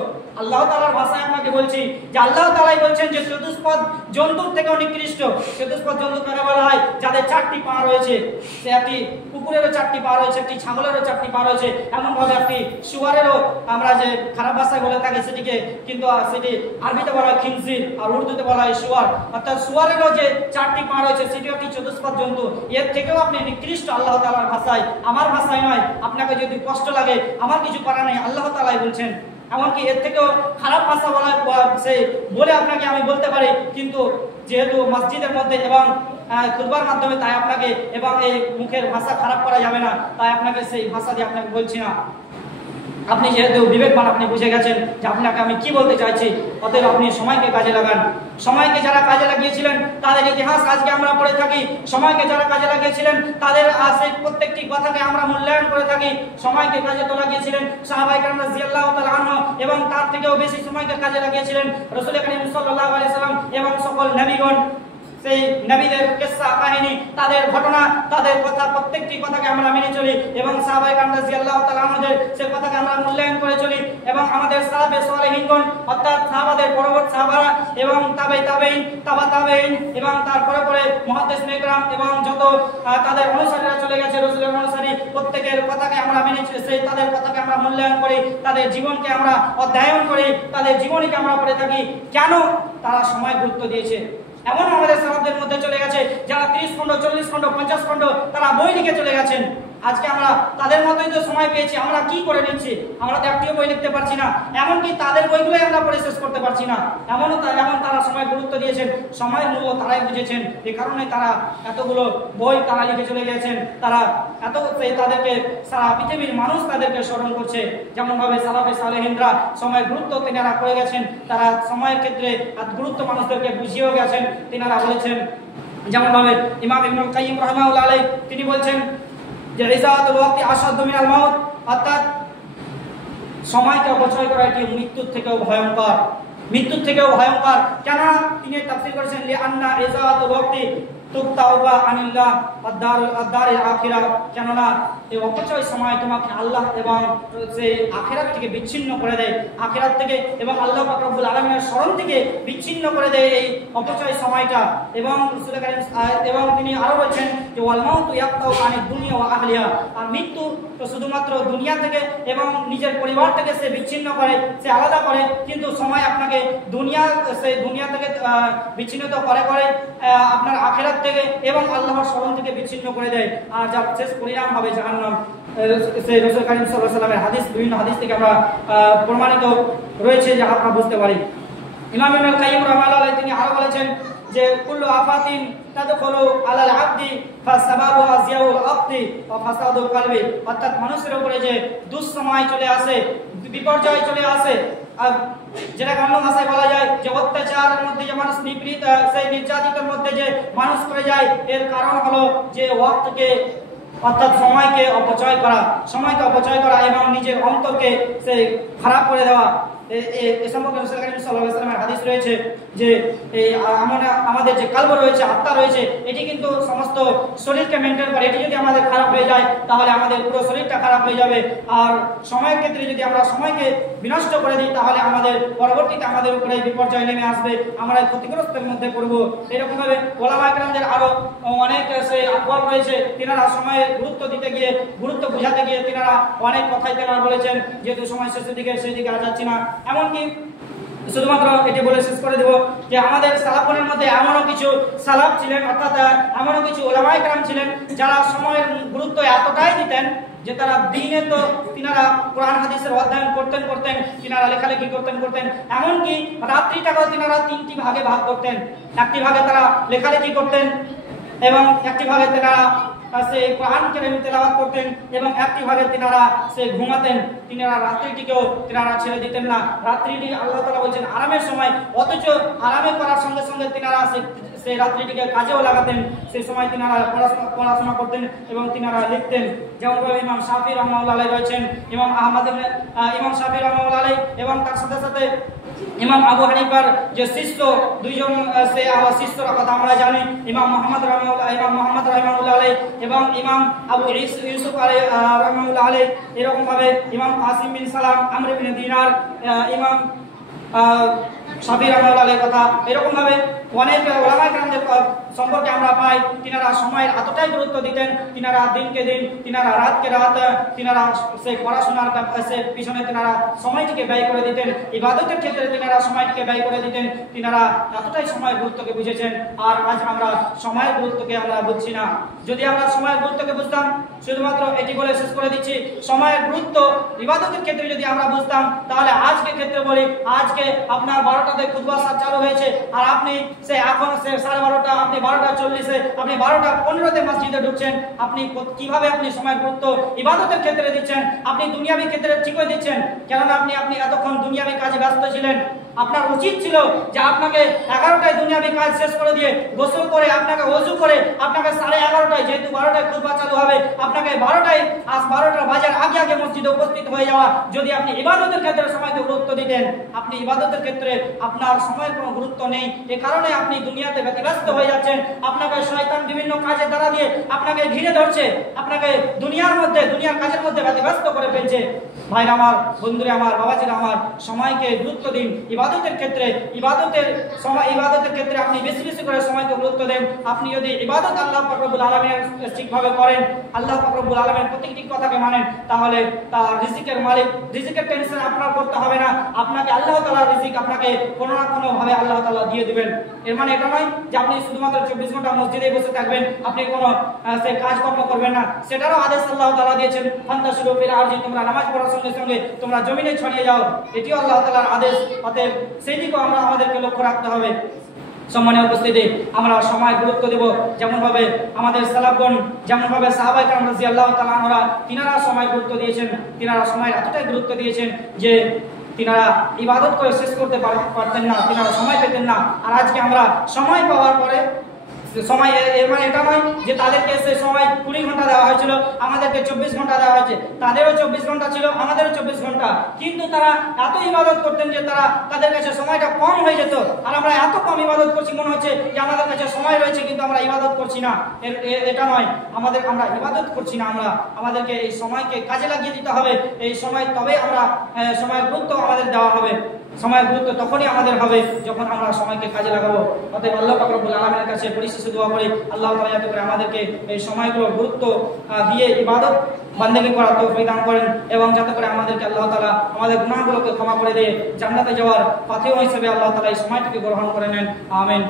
আল্লাহ তাআলার ভাষায় আপনাকে বলছি যে আল্লাহ তাআলাই বলছেন যে চতুষ্পদ জন্তুর থেকেও নিকৃষ্ট। চতুষ্পদ জন্তু কাকে বলা হয়? যাদের চারটি পা রয়েছে। সে একটি কুকুরেরও চারটি পা রয়েছে, একটি ছাগলেরও চারটি পা রয়েছে, এমন ভাবে একটি শুয়ারেরও, আমরা যে খারাপ ভাষায় বলে থাকি সেটিকে, কিন্তু সেটি আরবিতে বলা হয় খিনজির, আর উর্দুতে বলা হয় শুয়ার। অর্থাৎ শুয়ারেরও যে চারটি পা রয়েছে সেটি একটি চতুষ্পদ জন্তু। এর থেকেও আপনি নিকৃষ্ট আল্লাহ তাআলার ভাষায়, আমার ভাষায় নয়। আপনাকে যদি কষ্ট লাগে, আমার কিছু করার নেই, আল্লাহ তাআলাই বলছেন। এমনকি এর থেকেও খারাপ ভাষা বলে আপনাকে আমি বলতে পারি, কিন্তু যেহেতু মসজিদের মধ্যে এবং খুতবার মাধ্যমে, তাই আপনাকে এবং এই মুখের ভাষা খারাপ করা যাবে না, তাই আপনাকে সেই ভাষা দিয়ে আপনাকে বলছি না। আপনি যেহেতু বিবেকবান, আপনি বুঝে গেছেন যে আপনাকে আমি কি বলতে চাইছি, অতএব আপনি সময়কে কাজে লাগান। সময়কে যারা কাজে লাগিয়েছিলেন তাদের ইতিহাস আজকে আমরা পড়ে থাকি। সময়কে যারা কাজে লাগিয়েছিলেন তাদের সেই প্রত্যেকটি কথাকে আমরা মূল্যায়ন করে থাকি। সময়কে কাজে তো লাগিয়েছিলেন সাহাবায়ে কেরাম রাদিয়াল্লাহু তাআলা আনহু, এবং তার থেকেও বেশি সময়কে কাজে লাগিয়েছিলেন রাসূল করিম সাল্লাল্লাহু আলাইহি সাল্লাম এবং সকল নবীগণ। সেই নবীদের কিসসা কাহিনী, তাদের ঘটনা, তাদের কথা, প্রত্যেকটি কথাকে আমরা মেনে চলি, এবং সাহাবায়ে কেরাম রাদিয়াল্লাহু তাআলা আনহুদের সেই কথাকে আমরা মূল্যায়ন করে চলি। এবং আমাদের সাহাবে সালেহিনগণ, অর্থাৎ সাহাবাদের পরবর্তী সাহাবারা এবং তাবেঈন, তাবেঈন এবং তারপরে পরে মুহাদ্দিসিন ইকরাম এবং যত তাদের অনুসারীরা চলে গেছে, রাসূলের অনুসারী, প্রত্যেকের কথাকে আমরা মেনে সেই তাদের কথাকে আমরা মূল্যায়ন করি, তাদের জীবনকে আমরা অধ্যয়ন করি, তাদের জীবনীকে আমরা পড়ে থাকি। কেন? তারা সময় গুরুত্ব দিয়েছে। এমন আমাদের সাহাবদের মধ্যে চলে গেছে যারা 30 খণ্ড, 40 খণ্ড, 50 খণ্ড তারা বই লিখে চলে গেছেন। আজকে আমরা তাদের মতোই তো সময় পেয়েছি, আমরা কি করে নিচ্ছি? আমরা তো একটিও বই লিখতে পারছি না, এমনকি তাদের বইগুলোই আমরা পড়ে শেষ করতে পারছি না। এমন তারা সময় গুরুত্ব দিয়েছেন, সময়ের মূল্য তারাই বুঝেছেন। এই কারণে তারা এতগুলো বই তারা লিখে চলে গেছেন। তারা তাদেরকে সারা পৃথিবীর মানুষ তাদেরকে স্মরণ করছে। যেমন ভাবে সালাফে সালেহিনরা সময়ের গুরুত্ব তেনারা করে গেছেন, তারা সময়ের ক্ষেত্রে গুরুত্ব মানুষদেরকে বুঝিয়েও গেছেন। তেনারা বলেছেন, যেমন ভাবে ইমাম ইবনুল কাইয়িম রাহিমাহুল্লাহ আলাইহি তিনি বলছেন যে ইজাতুল ওয়াক্তি আশাদ্দু মিনাল মাউত, অর্থাৎ সময়কে অপচয় করা এটি মৃত্যুর থেকেও ভয়ঙ্কর। মৃত্যুর থেকেও ভয়ঙ্কর কেন? তিনি তাফসীর করেছেন লিআন্না ইজাতুল ওয়াক্তি তুকতাউবা আনিল্লাহ আদ-দারিল আখিরাহ, কেননা এই অপচয় সময় তোমাকে আল্লাহ এবং সেই আখিরাত থেকে বিচ্ছিন্ন করে দেয়, আখিরাত থেকে এবং আল্লাহ পাক রব্বুল আলামিনের স্মরণ থেকে বিচ্ছিন্ন করে দেয় এই অপচয় সময়টা। এবং রাসূল কারীম এবং তিনি আরো বলেছেন যে ওয়াল মাউতু ইয়াক্তাউ আনিদ দুনিয়া ওয়া আহলিহা, আর মৃত্যু তো শুধুমাত্র দুনিয়া থেকে এবং নিজের পরিবার থেকে সে বিচ্ছিন্ন করে, সে আলাদা করে, কিন্তু সময় আপনাকে সেই দুনিয়া থেকে বিচ্ছিন্ন করে আপনার আখিরাত থেকে এবং আল্লাহর স্মরণ থেকে বিচ্ছিন্ন করে দেয়। আর যার শেষ পরিণাম হবে জাহান্নাম। সেই রাসূল কারীম সাল্লাল্লাহু আলাইহি ওয়াসাল্লামের হাদিস, বিভিন্ন হাদিস থেকে আমরা প্রমাণিত রয়েছে যে আমরা বুঝতে পারি। ইমাম ইবনুল কাইয়িম রাহিমাহুল্লাহ আলাইহি তিনি আরো বলেছেন যে কুল্লু আফাতিন তাদখুলু আলাল আবদি ফাসাবাবু আজিয়াউল আবদি ওয়া ফাসাদুল কলবি, অর্থাৎ মানুষের উপরে যে দুঃসময় চলে আসে, বিপর্যয় চলে আসে, আর যেটা অন্য ভাষায় বলা যায় যে অত্যাচারের মধ্যে যে মানুষ নিপীড়িত, সেই নির্যাতিতের মধ্যে যে মানুষ করে যায়, এর কারণ হলো যে ওয়াক্তকে অর্থাৎ সময়কে অপচয় করা এবং নিজের অন্তরকে সে খারাপ করে দেওয়া। এ সম্পর্কে রাসূল করিম সাল্লাল্লাহু আলাইহি ওয়াসাল্লামের হাদিস রয়েছে যে এই আমাদের যে কলব রয়েছে, আত্মা রয়েছে, এটি কিন্তু সমস্ত শরীরকে মেনটেন করে। এটি যদি আমাদের খারাপ হয়ে যায় তাহলে আমাদের পুরো শরীরটা খারাপ হয়ে যাবে। আর সময়ের ক্ষেত্রে যদি আমরা সময়কে বিনষ্ট করে দিই তাহলে আমাদের পরবর্তীতে আমাদের উপরে বিপর্যয় নেমে আসবে, আমরা ক্ষতিগ্রস্তের মধ্যে পড়ব। এরকমভাবে ওলামা একরামদের আরো অনেক আকওয়াল রয়েছে, তিনারা সময়ের গুরুত্ব দিতে গিয়ে, গুরুত্ব বোঝাতে গিয়ে তিনারা অনেক কথাই তিনারা বলেছেন। যেহেতু সময় শেষের দিকে, সেই দিকে যাচ্ছি না। এমনকি শুধুমাত্র এটি বলে শেষ করে দেব যে আমাদের সালাফগণের মধ্যে এমনও কিছু সালাফ ছিলেন, অর্থাৎ এমনও কিছু ওলামা একরাম ছিলেন যারা সময়ের গুরুত্ব এতটাই দিতেন যে তারা দিনে তো তিনারা কোরআন হাদিসের অধ্যয়ন করতেন, তিনারা লেখালেখি করতেন, এমনকি রাত্রিটাকেও তিনারা 3টি ভাগে ভাগ করতেন। একটি ভাগে তারা লেখালেখি করতেন এবং একটি ভাগে তিনারা সেই কোরআন কারীম তেলাওয়াত করতেন এবং একটি ভাগে তিনারা সে ঘুমাতেন। তিনারা রাত্রিটিকেও তিনারা ছেড়ে দিতেন না। রাত্রিটি আল্লাহ তাআলা বলেছেন আরামের সময়, অথচ আরামে করার সঙ্গে সঙ্গে তিনারা সেই রাত্রিটিকে কাজেও লাগাতেন। সেই সময় তিনারা পড়াশোনা করতেন এবং তিনারা লিখতেন। যেমনভাবে ইমাম শাফি রাহমাহুল্লাহ আলাইহি রয়েছেন, ইমাম শাফি রাহমাহুল্লাহ আলাইহি এবং তার সাথে সাথে ইমাম আবু হানিফার যে শিষ্য দুইজন, সে শিষ্যর কথা আমরা জানি, ইমাম মুহাম্মদ রাহমাহুল্লাহ আলাইহি এবং ইমাম আবু ইউসুফ রাহমাহুল্লাহ আলাইহি। এরকম ভাবে ইমাম কাসিম বিন সালাম, আমর ইবনে দিনার, ইমাম শাফি রাহমাহুল্লাহ আলাইহির কথা, এরকম ভাবে অনেক ওলামা কেরামদের সম্পর্কে আমরা পাই তিনারা সময়ের এতটাই গুরুত্ব দিতেন। তিনারা দিনকে দিন, তিনারা রাতকে রাত, তিনারা সেই পড়াশোনার পিছনে তিনারা সময়টিকে ব্যয় করে দিতেন। ইবাদতের ক্ষেত্রে তিনারা সময়টিকে ব্যয় করে দিতেন। তিনারা এতটাই সময়ের গুরুত্বকে বুঝেছেন। আর আজ আমরা সময়ের গুরুত্বকে আমরা বুঝছি না। যদি আমরা সময়ের গুরুত্বকে বুঝতাম, শুধুমাত্র এটি বলে শেষ করে দিচ্ছি, সময়ের গুরুত্ব ইবাদতের ক্ষেত্রে যদি আমরা বুঝতাম তাহলে আজকে ক্ষেত্রে বলি, আজকে আপনার 12টাতে খুতবা চালু হয়েছে আর আপনি সে এখন 12:30, আপনি 12:40, আপনি 12:15 মসজিদে ঢুকছেন। আপনি কিভাবে আপনি সময়ের গুরুত্ব ইবাদতের ক্ষেত্রে দিচ্ছেন? আপনি দুনিয়াবি ক্ষেত্রে ঠিকই দিচ্ছেন, কেননা আপনি এতক্ষণ দুনিয়াবি কাজে ব্যস্ত ছিলেন। আপনার উচিত ছিল যে আপনাকে 11টায় দুনিয়াবি কাজ শেষ করে দিয়ে গোসল করে আপনাকে ওযু করে আপনাকে 11:30, যেহেতু 12টায় খুতবা চালু হবে, আপনাকে 12টা বাজার আগে মসজিদে উপস্থিত হয়ে যাওয়া। যদি আপনি ইবাদতের ক্ষেত্রে সময়কে গুরুত্ব দিতেন, আপনি ইবাদতের ক্ষেত্রে আপনার সময়ের কোনো গুরুত্ব নেই। এই কারণে আপনি দুনিয়াতে ব্যতিব্যস্ত হয়ে যাচ্ছেন। আপনাকে শয়তান বিভিন্ন কাজের দ্বারা দিয়ে আপনাকে ঘিরে ধরছে, আপনাকে দুনিয়ার কাজের মধ্যে ব্যতিব্যস্ত করে ফেলছে। ভাইরা আমার, বন্ধুরা আমার, বাবাজিরা আমার, সময়কে গুরুত্ব দিন। ইবাদতের ক্ষেত্রে আপনি বেশি বেশি করে সময়কে গুরুত্ব দেন। আপনি যদি ইবাদত আল্লাহ পাক রব্বুল আলামিনের ঠিকভাবে করেন, আল্লাহ পাক রব্বুল আলামিনের প্রত্যেকটি কথাকে মানেন, তাহলে তার রিজিকের মালিক, রিজিকের টেনশন আপনার করতে হবে না। আপনাকে আল্লাহ তাআলা রিজিক আপনাকে কোনো না কোনো ভাবে আল্লাহ তাআলা দিয়ে দিবেন। এর মানে এটা নয় যে আপনি শুধুমাত্র 24 ঘন্টা মসজিদে বসে থাকবেন, আপনি কোনো সে কাজকর্ম করবেন না। সেটারও আদেশ আল্লাহ তাআলা দিয়েছেন, ফান্তাশিরু ফিল আরদি, তোমরা নামাজ পড়ার সঙ্গে সঙ্গে তোমরা জমিনে ছড়িয়ে যাও। এটিও আল্লাহ তাআলার আদেশ। অতএব সেই দিকেও আমাদেরকে লক্ষ্য রাখতে হবে। সম্মানীয় উপস্থিতি, আমরা সময় গুরুত্ব দেব যেমনভাবে আমাদের সালাফগণ, যেমনভাবে সাহাবায়ে কেরাম রাদিয়াল্লাহু তাআলা আনহুরা তিনারা সময় গুরুত্ব দিয়েছেন। তিনারা সময়ের এতটাই গুরুত্ব দিয়েছেন যে তিনারা ইবাদত করে শেষ করতে পারতেন না, তিনারা সময় পেতেন না। আর আজকে আমরা সময় পাওয়ার পরে সময়, এর মানে এটা নয় যে তাদেরকে সে সময় 20 ঘন্টা দেওয়া হয়েছিল, আমাদেরকে 24 ঘন্টা দেওয়া হয়েছে। তাদেরও 24 ঘন্টা ছিল, আমাদেরও 24 ঘন্টা, কিন্তু তারা এত ইবাদত করতেন যে তাদের কাছে সময়টা কম হয়ে যেত। আর আমরা এত কম ইবাদত করছি, মনে হচ্ছে যে আমাদের কাছে সময় রয়েছে কিন্তু আমরা ইবাদত করছি না। এটা নয়, আমরা ইবাদত করছি না। আমাদেরকে এই সময়কে কাজে লাগিয়ে দিতে হবে। এই সময় তবে আমরা সময়ের গুরুত্ব আমাদের দেওয়া হবে। সময়ের গুরুত্ব তখনই আমাদের হবে যখন আমরা সময়কে কাজে লাগাবো। অতএব আল্লাহ পাক রব্বুল আলামিনের কাছে পরিশেষে দোয়া করি, আল্লাহ তাআলা যাতে করে আমাদেরকে এই সময়গুলোর গুরুত্ব দিয়ে ইবাদত বান্দেগি করার তৌফিক দান করেন এবং যাতে করে আমাদেরকে আল্লাহ তাআলা আমাদের গুনাহগুলোকে ক্ষমা করে দিয়ে জান্নাতে যাওয়ার পাথেয় হিসেবে আল্লাহ তাআলা এই সময়টিকে গ্রহণ করে নেন। আমিন।